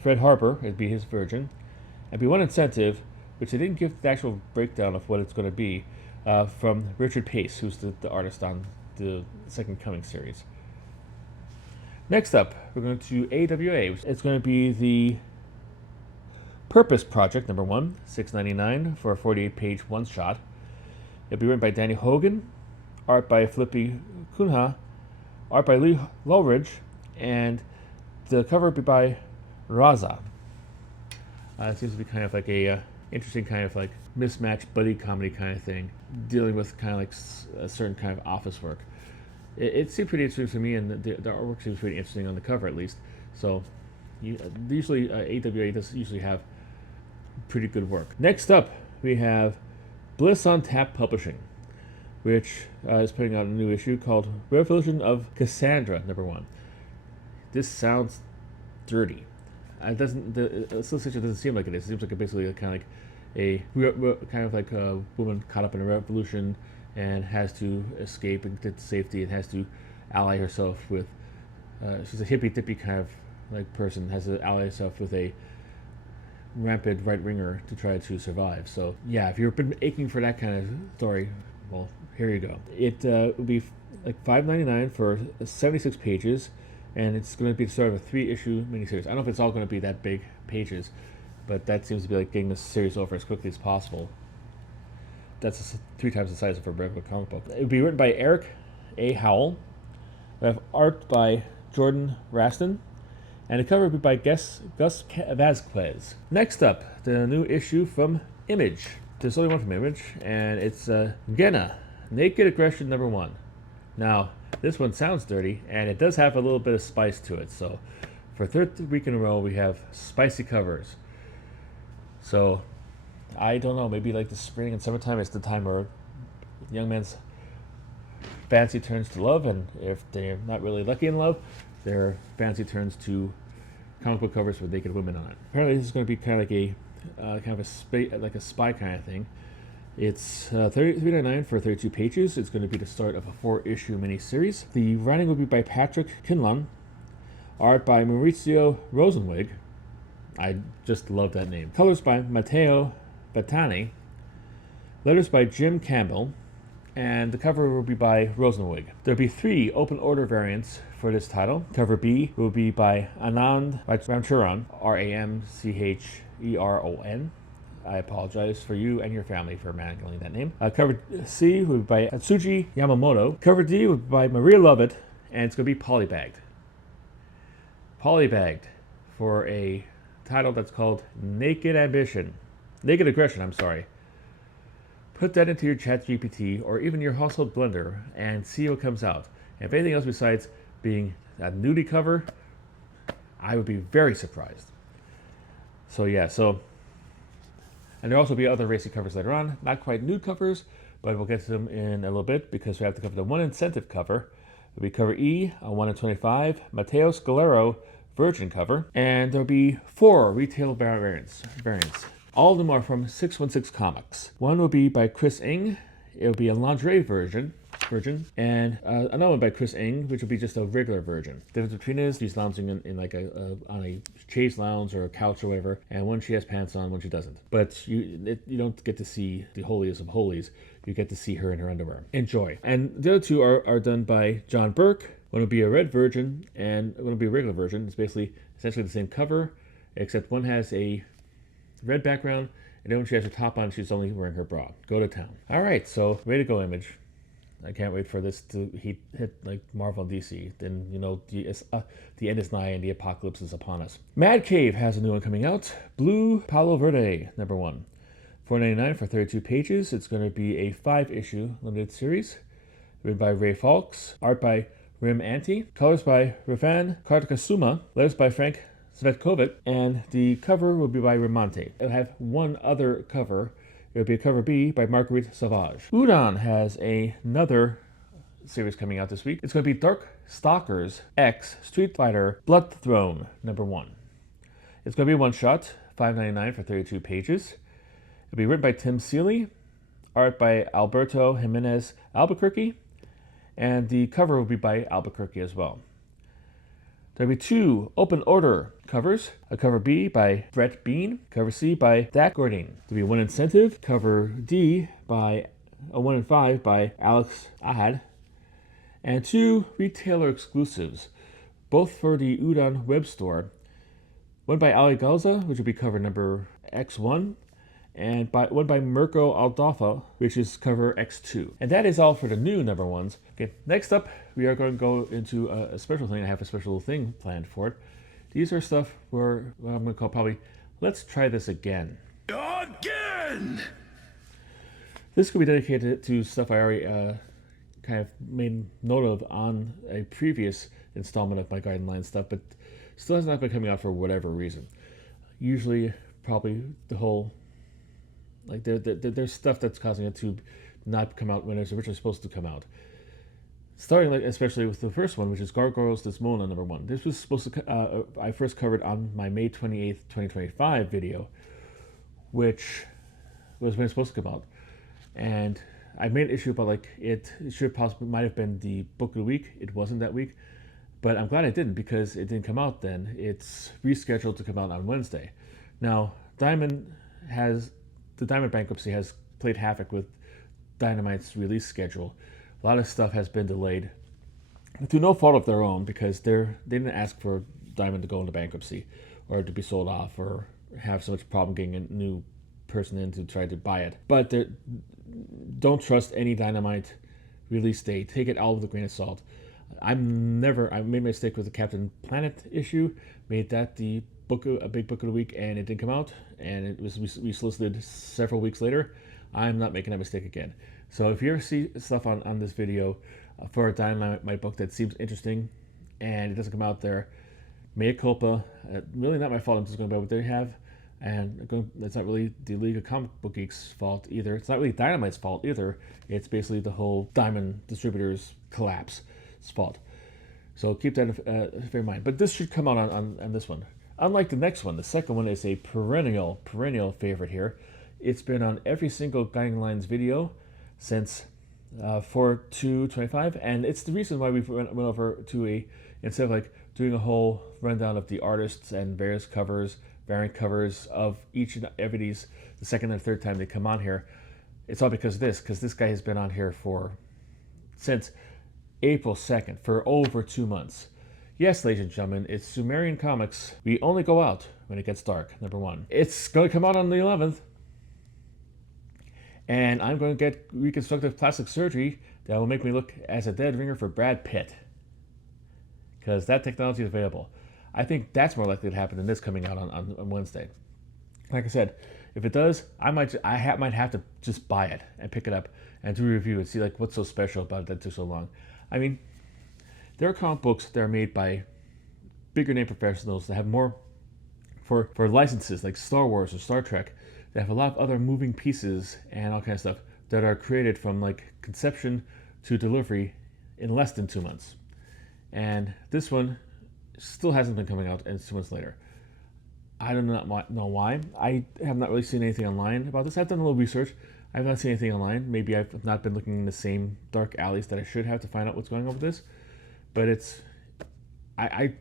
Fred Harper. It'd be his version. And be one incentive, which they didn't give the actual breakdown of what it's going to be, from Richard Pace, who's the artist on the Second Coming series. Next up, we're going to AWA. It's going to be the Purpose Project #1, $6.99 for a 48-page one-shot. It'll be written by Danny Hogan, art by Flippy Cunha, art by Lee Lowridge, and the cover will be by Raza. It seems to be kind of like a interesting kind of like mismatched buddy comedy kind of thing, dealing with kind of like a certain kind of office work. It seemed pretty interesting to me, and the artwork seems pretty interesting on the cover at least. So usually AWA does usually have pretty good work. Next up, we have Bliss on Tap Publishing, which is putting out a new issue called Revolution of Cassandra #1. This sounds dirty. The illustration doesn't seem like it is. It seems like basically kind of like a woman caught up in a revolution and has to escape and get to safety, and has to ally herself with. She's a hippy dippy kind of like person. Has to ally herself with a rampant right winger to try to survive. So yeah, if you've been aching for that kind of story, well, here you go. It will be like $5.99 for 76 pages, and it's going to be the start of a 3-issue miniseries. I don't know if it's all going to be that big pages, but that seems to be like getting this series over as quickly as possible. That's 3 times the size of a regular comic book. It will be written by Eric A. Howell. We have art by Jordan Raston, and the cover will be by Gus Vasquez. Next up, the new issue from Image. There's only one from Image, and it's Genna, Naked Aggression #1. Now, this one sounds dirty, and it does have a little bit of spice to it. So, for 3rd week in a row, we have spicy covers. So, I don't know, maybe like the spring and summertime is the time where young men's fancy turns to love, and if they're not really lucky in love, their fancy turns to comic book covers with naked women on it. Apparently, this is going to be kind of like a spy kind of thing. It's $3.99 for 32 pages. It's going to be the start of a 4-issue miniseries. The writing will be by Patrick Kinlan, art by Maurizio Rosenwig. I just love that name. Colors by Matteo Battani, letters by Jim Campbell, and the cover will be by Rosenwig. There'll be 3 open order variants for this title. Cover B will be by Anand Ramcharan, Ramcheron, I apologize for you and your family for mangling that name. Cover C would be by Atsuji Yamamoto. Cover D would be by Maria Lovett, and it's going to be polybagged. Polybagged for a title that's called Naked Ambition. Naked Aggression, I'm sorry. Put that into your ChatGPT or even your household blender and see what comes out. And if anything else besides being a nudie cover, I would be very surprised. So yeah, and there'll also be other racy covers later on. Not quite nude covers, but we'll get to them in a little bit because we have to cover the one incentive cover. It'll be cover E on 1 in 25, Matteo Scalero Virgin cover, and there'll be 4 retail variants. All of them are from 616 Comics. One will be by Chris Ng. It'll be a lingerie version, and another one by Chris Ng, which will be just a regular version. The difference between is she's lounging in like on a chaise lounge or a couch or whatever, and one she has pants on, one she doesn't. But you don't get to see the holiest of holies. You get to see her in her underwear. Enjoy. And the other 2 are done by John Burke. One will be a red version, and one will be a regular version. It's basically essentially the same cover, except one has a red background, and then when she has her top on, she's only wearing her bra. Go to town. All right, so way to go, Image. I can't wait for this to hit like Marvel and DC. Then, the end is nigh and the apocalypse is upon us. Mad Cave has a new one coming out. Blue Palo Verde, number 1. $4.99 for 32 pages. It's going to be a 5-issue limited series. Written by Ray Fawkes. Art by Rim Anti. Colors by Rafan Kartakasuma. Letters by Frank Svetkovic. And the cover will be by Ramonte. It'll have one other cover. It'll be a cover B by Marguerite Sauvage. Udon has another series coming out this week. It's going to be Dark Stalkers X Street Fighter Blood Throne, number 1. It's going to be a one-shot, $5.99 for 32 pages. It'll be written by Tim Seeley, art by Alberto Jimenez Albuquerque, and the cover will be by Albuquerque as well. There'll be 2 open order covers. A cover B by Brett Bean, cover C by Dak Gordine. There'll be 1 incentive, cover D by 1 in 5 by Alex Ahad, and 2 retailer exclusives, both for the Udon web store. One by Ali Galza, which will be cover number X1, and one by Mirko Aldafa, which is cover X2. And that is all for the new number 1s. Okay, next up, we are going to go into a special thing. I have a special thing planned for it. These are stuff where what I'm going to call probably, let's try this again. Again! This could be dedicated to stuff I already kind of made note of on a previous installment of my Guiding Line stuff, but still has not been coming out for whatever reason. Usually, probably the whole, like there's stuff that's causing it to not come out when it's originally supposed to come out. Starting especially with the first one, which is Gargoyles Desmona number 1. This was supposed to, I first covered on my May 28th, 2025 video, which was when it's supposed to come out. And I made an issue about like it should possibly might have been the book of the week. It wasn't that week, but I'm glad it didn't because it didn't come out then. It's rescheduled to come out on Wednesday. Now, the Diamond bankruptcy has played havoc with Dynamite's release schedule. A lot of stuff has been delayed through no fault of their own because they didn't ask for Diamond to go into bankruptcy or to be sold off or have so much problem getting a new person in to try to buy it. But don't trust any Dynamite release date. Take it all with a grain of salt. I made a mistake with the Captain Planet issue, made that a big book of the week, and it didn't come out, and it was resolicited several weeks later. I'm not making that mistake again. So if you ever see stuff on this video for a Dynamite book that seems interesting and it doesn't come out there, mea culpa. Really not my fault. I'm just going by what they have. And it's not really the League of Comic Book Geeks' fault either. It's not really Dynamite's fault either. It's basically the whole Diamond distributors collapse's fault. So keep that fair in mind. But this should come out on this one. Unlike the next one, the second one is a perennial favorite here. It's been on every single Guiding Lines video since 4/2/25, and it's the reason why we went over to instead of like doing a whole rundown of the artists and various variant covers of each and every these, the second and third time they come on here. It's all because this guy has been on here since April 2nd, for over 2 months. Yes, ladies and gentlemen, it's Sumerian Comics. We only go out when it gets dark, number 1. It's going to come out on the 11th. and I'm going to get reconstructive plastic surgery that will make me look as a dead ringer for Brad Pitt, because that technology is available. I think that's more likely to happen than this coming out on Wednesday. Like I said, if it does, might have to just buy it and pick it up and do a review and see like what's so special about it that took so long. I mean, there are comic books that are made by bigger name professionals that have more for licenses like Star Wars or Star Trek that have a lot of other moving pieces and all kinds of stuff that are created from like conception to delivery in less than 2 months. And this one still hasn't been coming out, and it's 2 months later. I do not know why. I have not really seen anything online about this. I've done a little research. I have not seen anything online. Maybe I've not been looking in the same dark alleys that I should have to find out what's going on with this. But I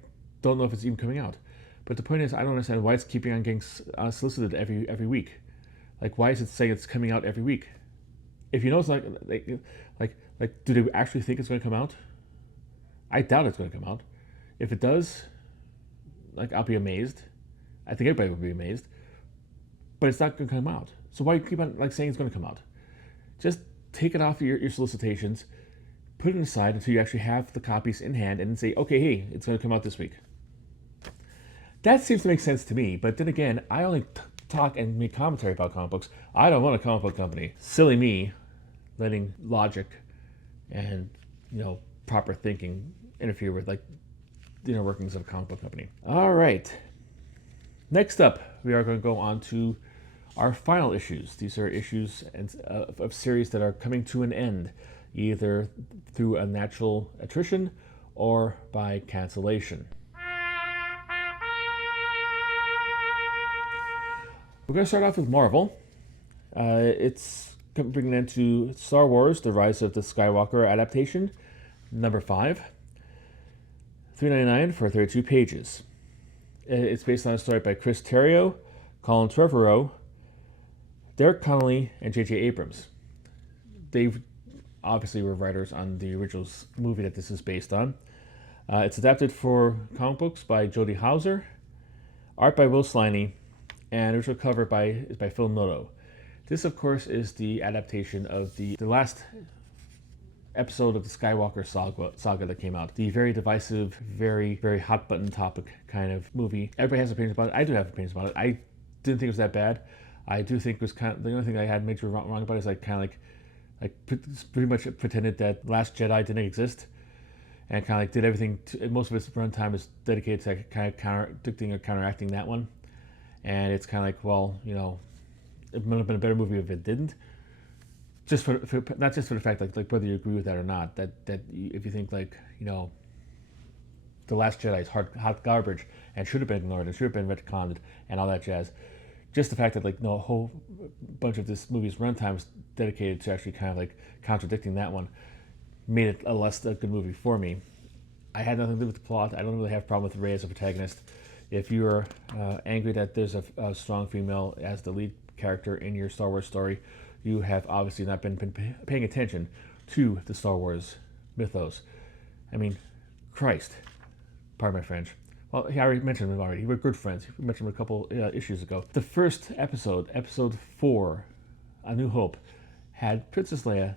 don't know if it's even coming out. But the point is, I don't understand why it's keeping on getting solicited every week. Like, why is it saying it's coming out every week? If you know it's like, do they actually think it's going to come out? I doubt it's going to come out. If it does, like, I'll be amazed. I think everybody would be amazed. But it's not going to come out. So why keep on like saying it's going to come out? Just take it off your solicitations, put it aside until you actually have the copies in hand, and then say, okay, hey, it's going to come out this week. That seems to make sense to me. But then again, I only talk and make commentary about comic books. I don't want a comic book company. Silly me, letting logic and proper thinking interfere with like the inner workings of a comic book company. All right. Next up, we are going to go on to our final issues. These are issues of series that are coming to an end, either through a natural attrition or by cancellation. We're going to start off with Marvel. It's bringing into Star Wars: The Rise of the Skywalker adaptation, number 5, $3.99 for 32 pages. It's based on a story by Chris Terrio, Colin Trevorrow, Derek Connolly, and J.J. Abrams. They obviously were writers on the original movie that this is based on. It's adapted for comic books by Jody Houser, art by Will Sliney, and original cover is by Phil Noto. This, of course, is the adaptation of the last episode of the Skywalker saga that came out. The very divisive, very, very hot button topic kind of movie. Everybody has opinions about it. I do have opinions about it. I didn't think it was that bad. I do think it was kind of, the only thing I had major wrong about it is like kind of like pretty much pretended that Last Jedi didn't exist, and kind of like did everything. Most of its runtime is dedicated to kind of contradicting or counteracting that one. And it's kind of like, well, it might have been a better movie if it didn't. Just for not just for the fact like whether you agree with that or not, that if you think like The Last Jedi is hot garbage and should have been ignored and should have been retconned and all that jazz, just the fact that like a whole bunch of this movie's runtime is dedicated to actually kind of like contradicting that one made it a less good movie for me. I had nothing to do with the plot. I don't really have a problem with Rey as a protagonist. If you're angry that there's a strong female as the lead character in your Star Wars story, you have obviously not been paying attention to the Star Wars mythos. I mean, Christ. Pardon my French. Well, I already mentioned him already. We're good friends. We mentioned him a couple issues ago. The first episode 4, A New Hope, had Princess Leia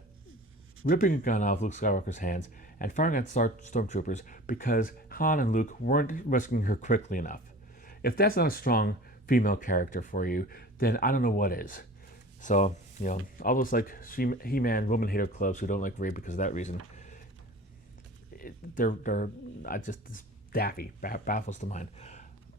ripping a gun out of Luke Skywalker's hands and firing at stormtroopers because Han and Luke weren't rescuing her quickly enough. If that's not a strong female character for you, then I don't know what is. So, all those like He-Man woman hater clubs who don't like Rey because of that reason, they're it's daffy, baffles the mind.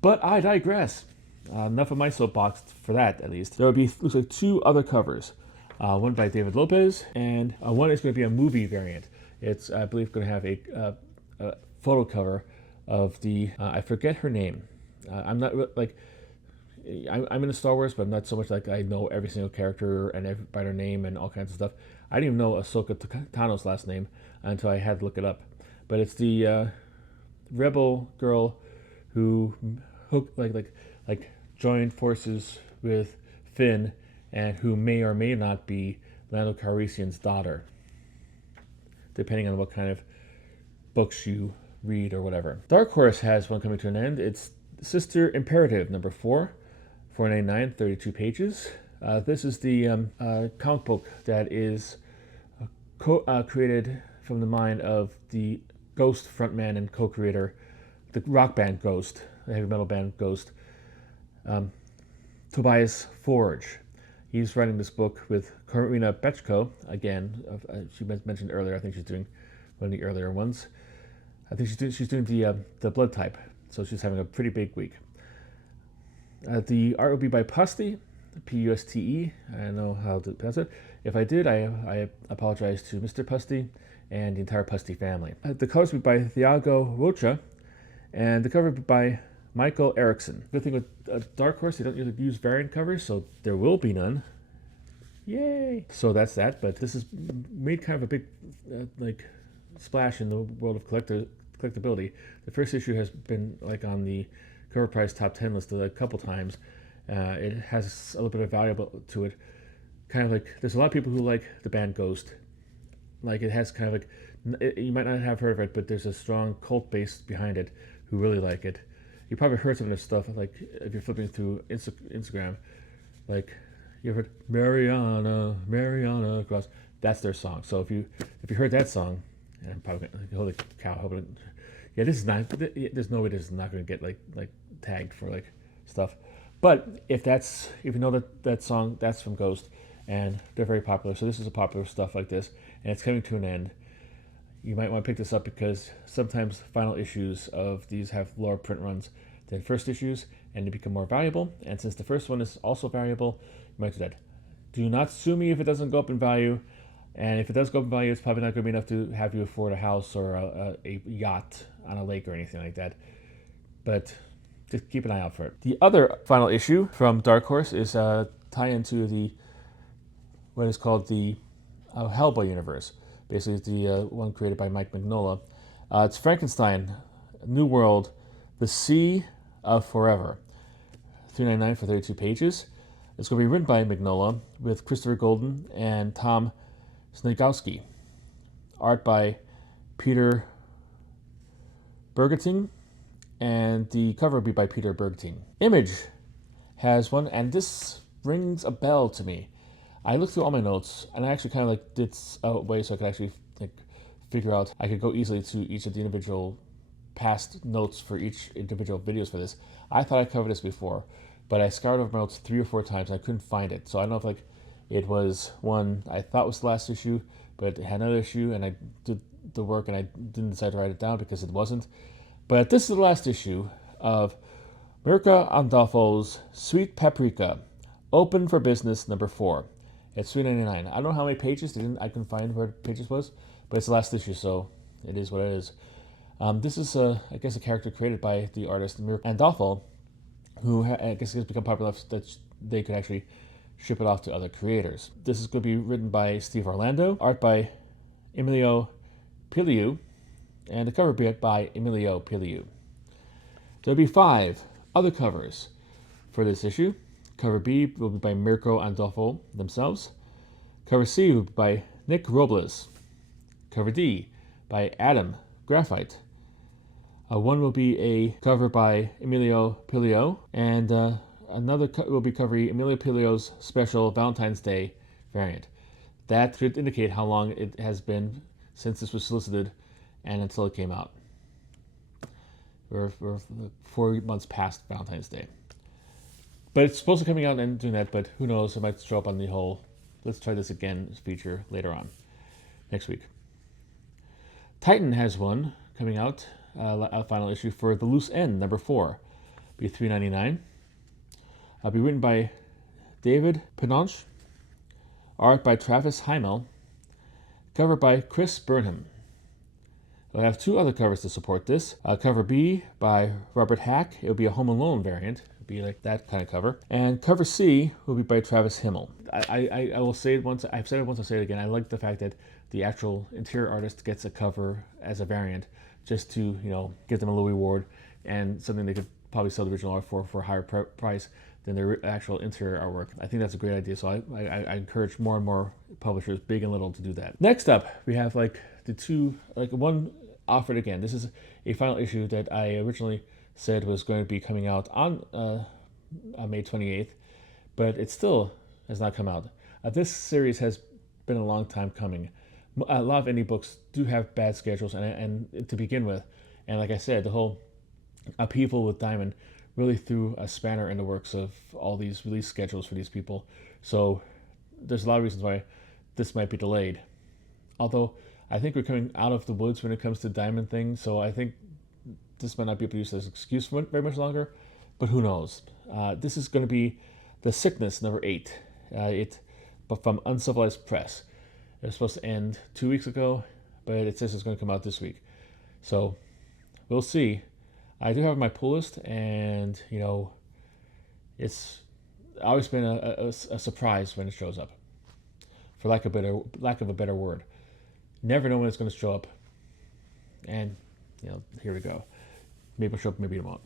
But I digress. Enough of my soapbox for that, at least. There will be, looks like, 2 other covers. One by David Lopez, and one is going to be a movie variant. It's, I believe, going to have a photo cover of the, I forget her name. I'm not, like, I'm into Star Wars, but I'm not so much like I know every single character and by their name and all kinds of stuff. I didn't even know Ahsoka Tano's last name until I had to look it up. But it's the rebel girl who joined forces with Finn and who may or may not be Lando Calrissian's daughter, depending on what kind of books you read or whatever. Dark Horse has one coming to an end. It's Sister Imperative, number 4, $4.99, 32 pages. This is the comic book that is created from the mind of the Ghost frontman and co-creator, the rock band Ghost, the heavy metal band Ghost, Tobias Forge. He's writing this book with Karina Bechko. Again, she mentioned earlier, I think she's doing one of the earlier ones. I think she's doing the blood type, so she's having a pretty big week. The art will be by Puste, Puste. I don't know how to pronounce it. If I did, I apologize to Mr. Puste and the entire Puste family. The colors will be by Thiago Rocha, and the cover will be by Michael Erickson. Good thing with Dark Horse, they don't usually use variant covers, so there will be none. Yay! So that's that, but this has made kind of a big splash in the world of collectability. The first issue has been on the cover price top 10 list a couple times. It has a little bit of value to it. Kind of there's a lot of people who like the band Ghost. It has kind of you might not have heard of it, but there's a strong cult base behind it who really like it. You probably heard some of this stuff, if you're flipping through Instagram, you ever heard Mariana Cross? That's their song. So if you heard that song, and probably holy cow, yeah, this is not. There's no way this is not going to get tagged for stuff. But if you know that song, that's from Ghost, and they're very popular. So this is a popular stuff like this, and it's coming to an end. You might want to pick this up because sometimes final issues of these have lower print runs than first issues, and they become more valuable. And since the first one is also valuable, you might do that. Do not sue me if it doesn't go up in value. And if it does go up in value, it's probably not going to be enough to have you afford a house or a yacht on a lake or anything like that. But just keep an eye out for it. The other final issue from Dark Horse is tie into what is called the Hellboy universe. Basically, it's the one created by Mike Mignola. It's Frankenstein, New World, The Sea of Forever. $3.99 for 32 pages. It's going to be written by Mignola with Christopher Golden and Tom Snegowski. Art by Peter Bergeting, and the cover will be by Peter Bergeting. Image has one, and this rings a bell to me. I looked through all my notes, and I actually kind of did a way so I could actually figure out. I could go easily to each of the individual past notes for each individual videos for this. I thought I covered this before, but I scoured over my notes 3 or 4 times and I couldn't find it. So I don't know if it was one I thought was the last issue, but it had another issue, and I did the work and I didn't decide to write it down because it wasn't. But this is the last issue of Mirka Andolfo's Sweet Paprika, Open for Business #4. It's $3.99. I don't know how many pages. I couldn't find where the pages was, but it's the last issue, so it is what it is. This is, I guess, a character created by the artist Mirka Andolfo, who I guess has become popular enough that they could actually ship it off to other creators. This is going to be written by Steve Orlando, art by Emilio Piliu, and the cover by Emilio Piliu. There'll be 5 other covers for this issue. Cover B will be by Mirko Andolfo themselves. Cover C will be by Nick Robles. Cover D by Adam Graphite. One will be a cover by Emilio Pilio, and another will be covering Emilio Pilio's special Valentine's Day variant. That should indicate how long it has been since this was solicited and until it came out. We're 4 months past Valentine's Day. But it's supposed to be coming out and doing that, but who knows, it might show up on the whole let's try this again feature later on, next week. Titan has one coming out, a final issue for The Loose End, #4. Be $3.99. Be written by David Pinonche, art by Travis Heimel, cover by Chris Burnham. We'll have 2 other covers to support this. Cover B by Robert Hack. It'll be a Home Alone variant. It'll be like that kind of cover. And cover C will be by Travis Himmel. I will say it once. I've said it once. I'll say it again. I like the fact that the actual interior artist gets a cover as a variant, just to give them a little reward and something they could probably sell the original art for a higher price than their actual interior artwork. I think that's a great idea. So I encourage more and more publishers, big and little, to do that. Next up, we have one offered again. This is a final issue that I originally said was going to be coming out on May 28th, but it's still has not come out. This series has been a long time coming. A lot of indie books do have bad schedules, and to begin with, and like I said, the whole upheaval with Diamond really threw a spanner in the works of all these release schedules for these people. So there's a lot of reasons why this might be delayed. Although I think we're coming out of the woods when it comes to Diamond things, so I think this might not be able to use as an excuse for it very much longer, but who knows? This is going to be The Sickness, number 8. But from Uncivilized Press. It was supposed to end 2 weeks ago, but it says it's going to come out this week. So we'll see. I do have my pull list, and it's always been a surprise when it shows up. For lack of a better word, never know when it's going to show up. And here we go. Maybe it'll show up, maybe it won't.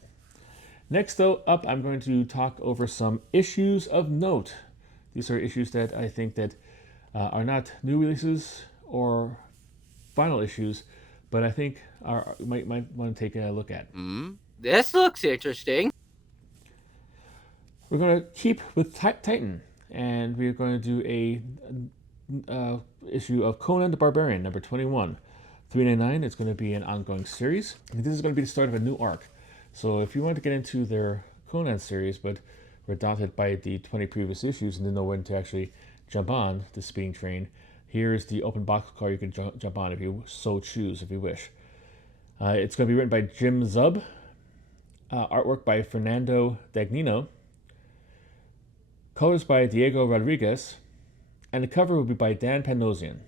Next, though, up, I'm going to talk over some issues of note. These are issues that I think that are not new releases or final issues, but I think might want to take a look at. This looks interesting. We're going to keep with Titan, and we're going to do a issue of Conan the Barbarian, number 21. $3.99. It's going to be an ongoing series. And this is going to be the start of a new arc. So if you want to get into their Conan series, but were daunted by the 20 previous issues and didn't know when to actually jump on the speeding train, here's the open box car you can jump on if you so choose, if you wish. It's going to be written by Jim Zub, artwork by Fernando Dagnino, colors by Diego Rodriguez, and the cover will be by Dan Panosian.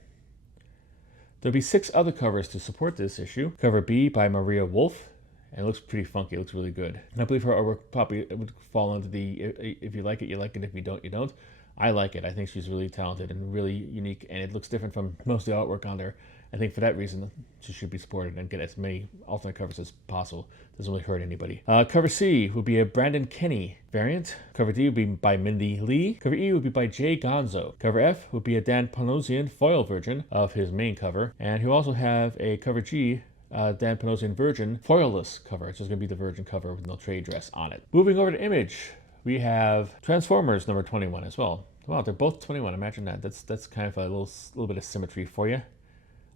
There'll be 6 other covers to support this issue. Cover B by Maria Wolf, and it looks pretty funky. It looks really good. And I believe her artwork probably would fall into the if you like it, you like it. If you don't, you don't. I like it. I think she's really talented and really unique, and it looks different from most of the artwork on there. I think for that reason, she should be supported and get as many alternate covers as possible. Doesn't really hurt anybody. Cover C will be a Brandon Kenny variant. Cover D will be by Mindy Lee. Cover E will be by Jay Gonzo. Cover F will be a Dan Panosian foil version of his main cover. And he'll also have a Cover G, Dan Panosian Virgin foilless cover. It's just going to be the Virgin cover with no trade dress on it. Moving over to Image, we have Transformers number 21 as well. Wow, they're both 21. Imagine that. That's kind of a little bit of symmetry for you.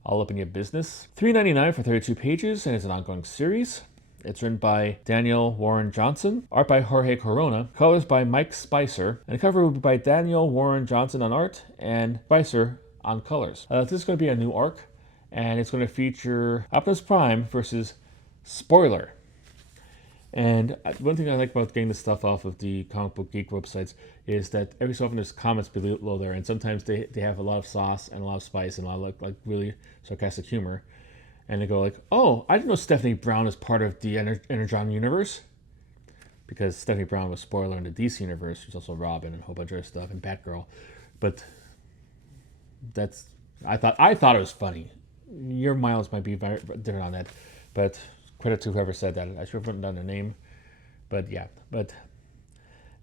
All up in your business. $3.99 for 32 pages, and it's an ongoing series. It's written by Daniel Warren Johnson, art by Jorge Corona, colors by Mike Spicer, and the cover will be by Daniel Warren Johnson on art and Spicer on colors. This is going to be a new arc, and it's going to feature Optimus Prime versus Spoiler. And one thing I like about getting this stuff off of the comic book geek websites is that every so often there's comments below there, and sometimes they have a lot of sauce and a lot of spice and a lot of like really sarcastic humor. And they go like, "Oh, I didn't know Stephanie Brown is part of the Energon universe," because Stephanie Brown was Spoiler in the DC universe. She's also Robin and a whole bunch of other stuff and Batgirl. But I thought it was funny. Your miles might be very different on that, but credit to whoever said that. I should have written down their name, but yeah, but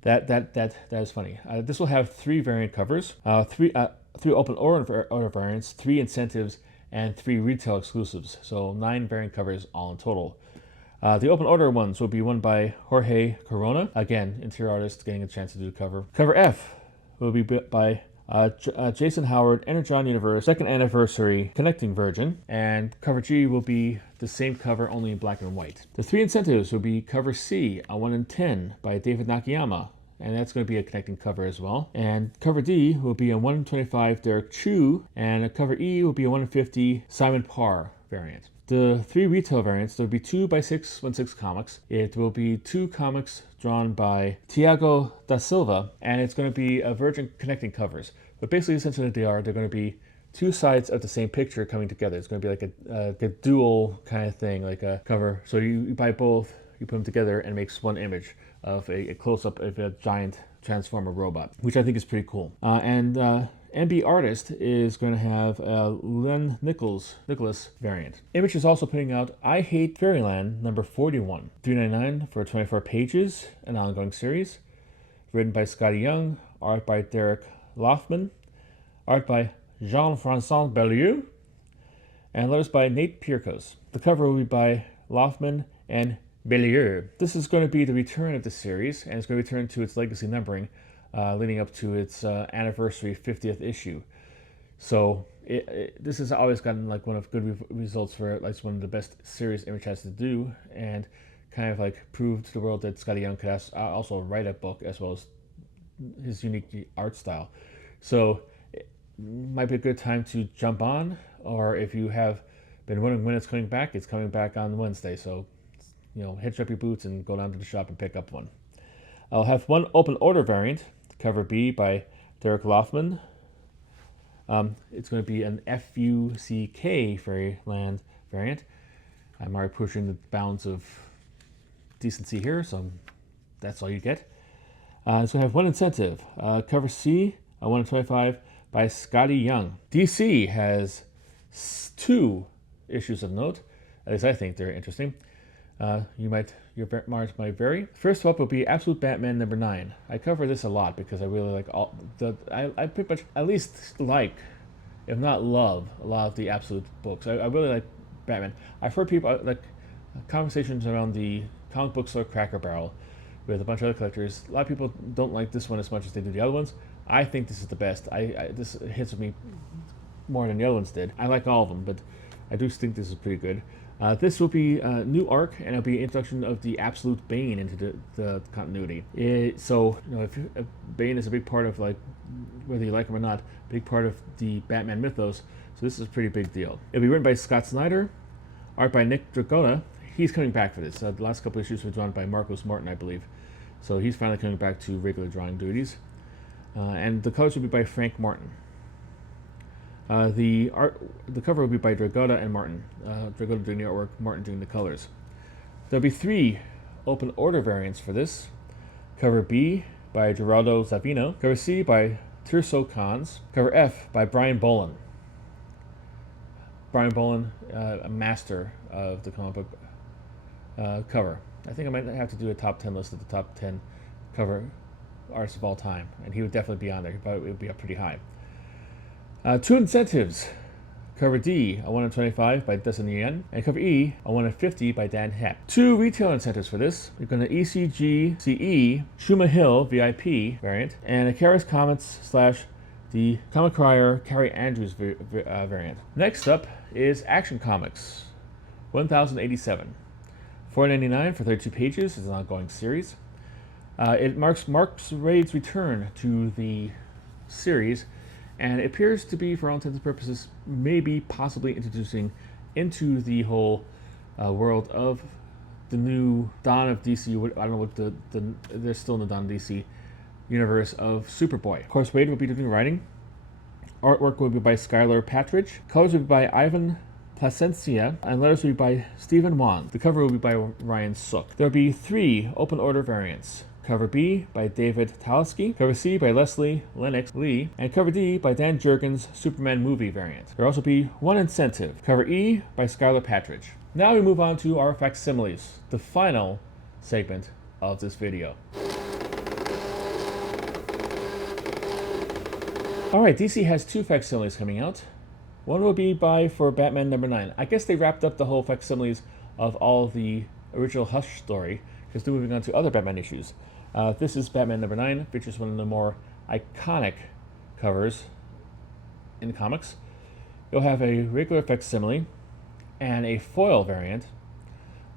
that is funny. This will have 3 variant covers, 3 open order variants, 3 incentives, and 3 retail exclusives. So 9 variant covers all in total. The open order ones will be one by Jorge Corona, again interior artist getting a chance to do the cover. Cover F will be by Jason Howard, Energon Universe, 2nd Anniversary Connecting Virgin, and cover G will be the same cover, only in black and white. The 3 incentives will be cover C, a 1 in 10 by David Nakayama, and that's going to be a connecting cover as well. And cover D will be a 1 in 25 Derek Chu, and a cover E will be a 1 in 50 Simon Parr variant. The 3 retail variants, there will be 2 by 616 comics. It will be 2 comics drawn by Tiago da Silva, and it's going to be a Virgin connecting covers. But basically, essentially, they're going to be 2 sides of the same picture coming together. It's going to be like a dual kind of thing, like a cover. So you buy both, you put them together, and it makes one image of a close-up of a giant Transformer robot, which I think is pretty cool. MB Artist is going to have a Len Nicholas variant. Image is also putting out I Hate Fairyland number 41. $3.99 for 24 pages, an ongoing series. Written by Scotty Young, art by Derek Loftman, art by Jean-François Bellieu, and letters by Nate Pierkos. The cover will be by Loftman and Bellieu. This is going to be the return of the series, and it's going to return to its legacy numbering leading up to its anniversary 50th issue. So this has always gotten like one of good results for like one of the best series Image has to do, and kind of like proved to the world that Scotty Young could also write a book as well as his unique art style. So it might be a good time to jump on, or if you have been wondering when it's coming back on Wednesday. So hitch up your boots and go down to the shop and pick up one. I'll have one open order variant, cover B by Derek Loffman. It's going to be an FUCK Fairyland variant. I'm already pushing the bounds of decency here, so that's all you get. So I have one incentive. Cover C, 125 by Scotty Young. DC has 2 issues of note. At least I think they're interesting. Your Mars might vary. First up will be Absolute Batman number 9. I cover this a lot because I really like I pretty much at least like, if not love, a lot of the Absolute books. I really like Batman. I've heard people like conversations around the comic book store Cracker Barrel with a bunch of other collectors. A lot of people don't like this one as much as they do the other ones. I think this is the best. This hits with me more than the other ones did. I like all of them, but I do think this is pretty good. This will be a new arc, and it'll be an introduction of the Absolute Bane into the continuity. If Bane is a big part of, like, whether you like him or not, a big part of the Batman mythos, so this is a pretty big deal. It'll be written by Scott Snyder, art by Nick Dragotta. He's coming back for this. The last couple issues were drawn by Marcos Martin, I believe. So he's finally coming back to regular drawing duties. And the colors will be by Frank Martin. The cover will be by Dragotta and Martin. Dragotta doing the artwork, Martin doing the colors. There'll be 3 open order variants for this. Cover B by Geraldo Zavino. Cover C by Tirso Khans. Cover F by Brian Bolin. Brian Bolin, a master of the comic book cover. I think I might have to do a top 10 list of the top 10 cover artists of all time, and he would definitely be on there, but it would be up pretty high. 2 incentives. Cover D, 125 by Dustin Yen, and cover E, 150 by Dan Heck. 2 retail incentives for this. We're going to ECG CE Shuma Hill VIP variant, and a Karis Comics / the Comic Crier Carrie Andrews variant. Next up is Action Comics, 1087. $4.99 for 32 pages. It's an ongoing series. It marks Waid's return to the series, and it appears to be, for all intents and purposes, maybe possibly introducing into the whole world of the new Dawn of DC. I don't know what they're still in the Dawn of DC universe of Superboy. Of course, Waid will be doing writing. Artwork will be by Skylar Patridge. Colors will be by Ivan Placencia, and letters will be by Stephen Wong. The cover will be by Ryan Sook. There will be 3 open order variants. Cover B by David Talski, cover C by Leslie Lennox Lee, and cover D by Dan Jurgens' Superman movie variant. There will also be 1 incentive. Cover E by Skylar Patridge. Now we move on to our facsimiles, the final segment of this video. Alright, DC has 2 facsimiles coming out. One will be for Batman number 9. I guess they wrapped up the whole facsimiles of all of the original Hush story, because they're moving on to other Batman issues. This is Batman number 9, which is one of the more iconic covers in comics. You'll have a regular facsimile and a foil variant.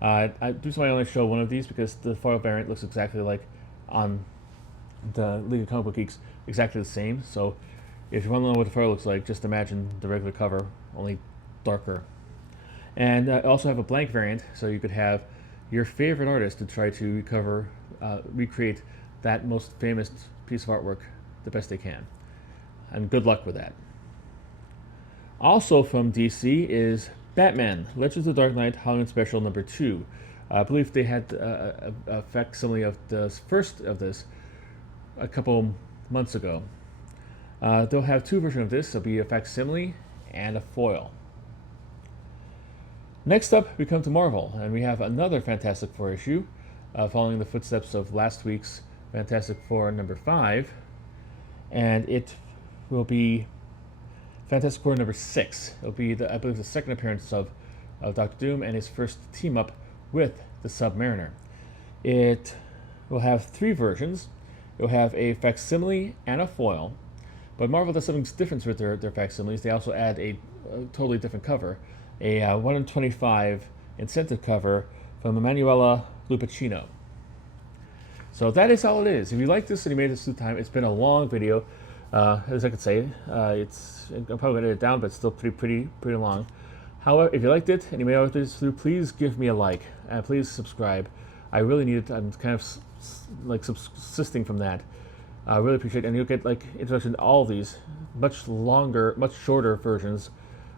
I only show one of these because the foil variant looks exactly like on the League of Comic Book Geeks, exactly the same. So if you want to know what the foil looks like, just imagine the regular cover, only darker. And I also have a blank variant, so you could have your favorite artist to try to recreate that most famous piece of artwork the best they can. And good luck with that. Also from DC is Batman, Legends of the Dark Knight Halloween Special number 2. I believe they had a facsimile of the first of this a couple months ago. They'll have 2 versions of this. There'll be a facsimile and a foil. Next up, we come to Marvel, and we have another Fantastic Four issue, following the footsteps of last week's Fantastic Four number 5, and it will be Fantastic Four number 6. It'll be, I believe, the second appearance of Doctor Doom and his first team-up with the Submariner. It will have 3 versions, You'll have a facsimile and a foil, but Marvel does something different with their facsimiles. They also add a totally different cover, a 1 in 25 incentive cover from Emanuela Lupacchino. So that is all it is. If you like this and you made this through time, it's been a long video. As I could say, I'm probably gonna edit it down, but it's still pretty long. However, if you liked it and you made all this through, please give me a like and please subscribe. I really need it. I'm kind of like subsisting from that. I really appreciate it, and you'll get like introduction to all these much longer, much shorter versions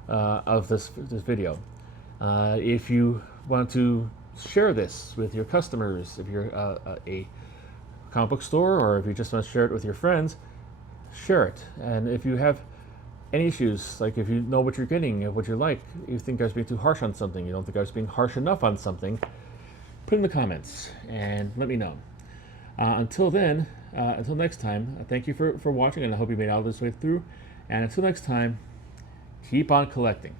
of this video. If you want to share this with your customers, if you're a comic book store, or if you just want to share it with your friends, share it. And if you have any issues, like if you know what you're getting, what you like, you think I was being too harsh on something, you don't think I was being harsh enough on something, put in the comments and let me know. Until then, until next time, thank you for watching, and I hope you made it all this way through. And until next time, keep on collecting.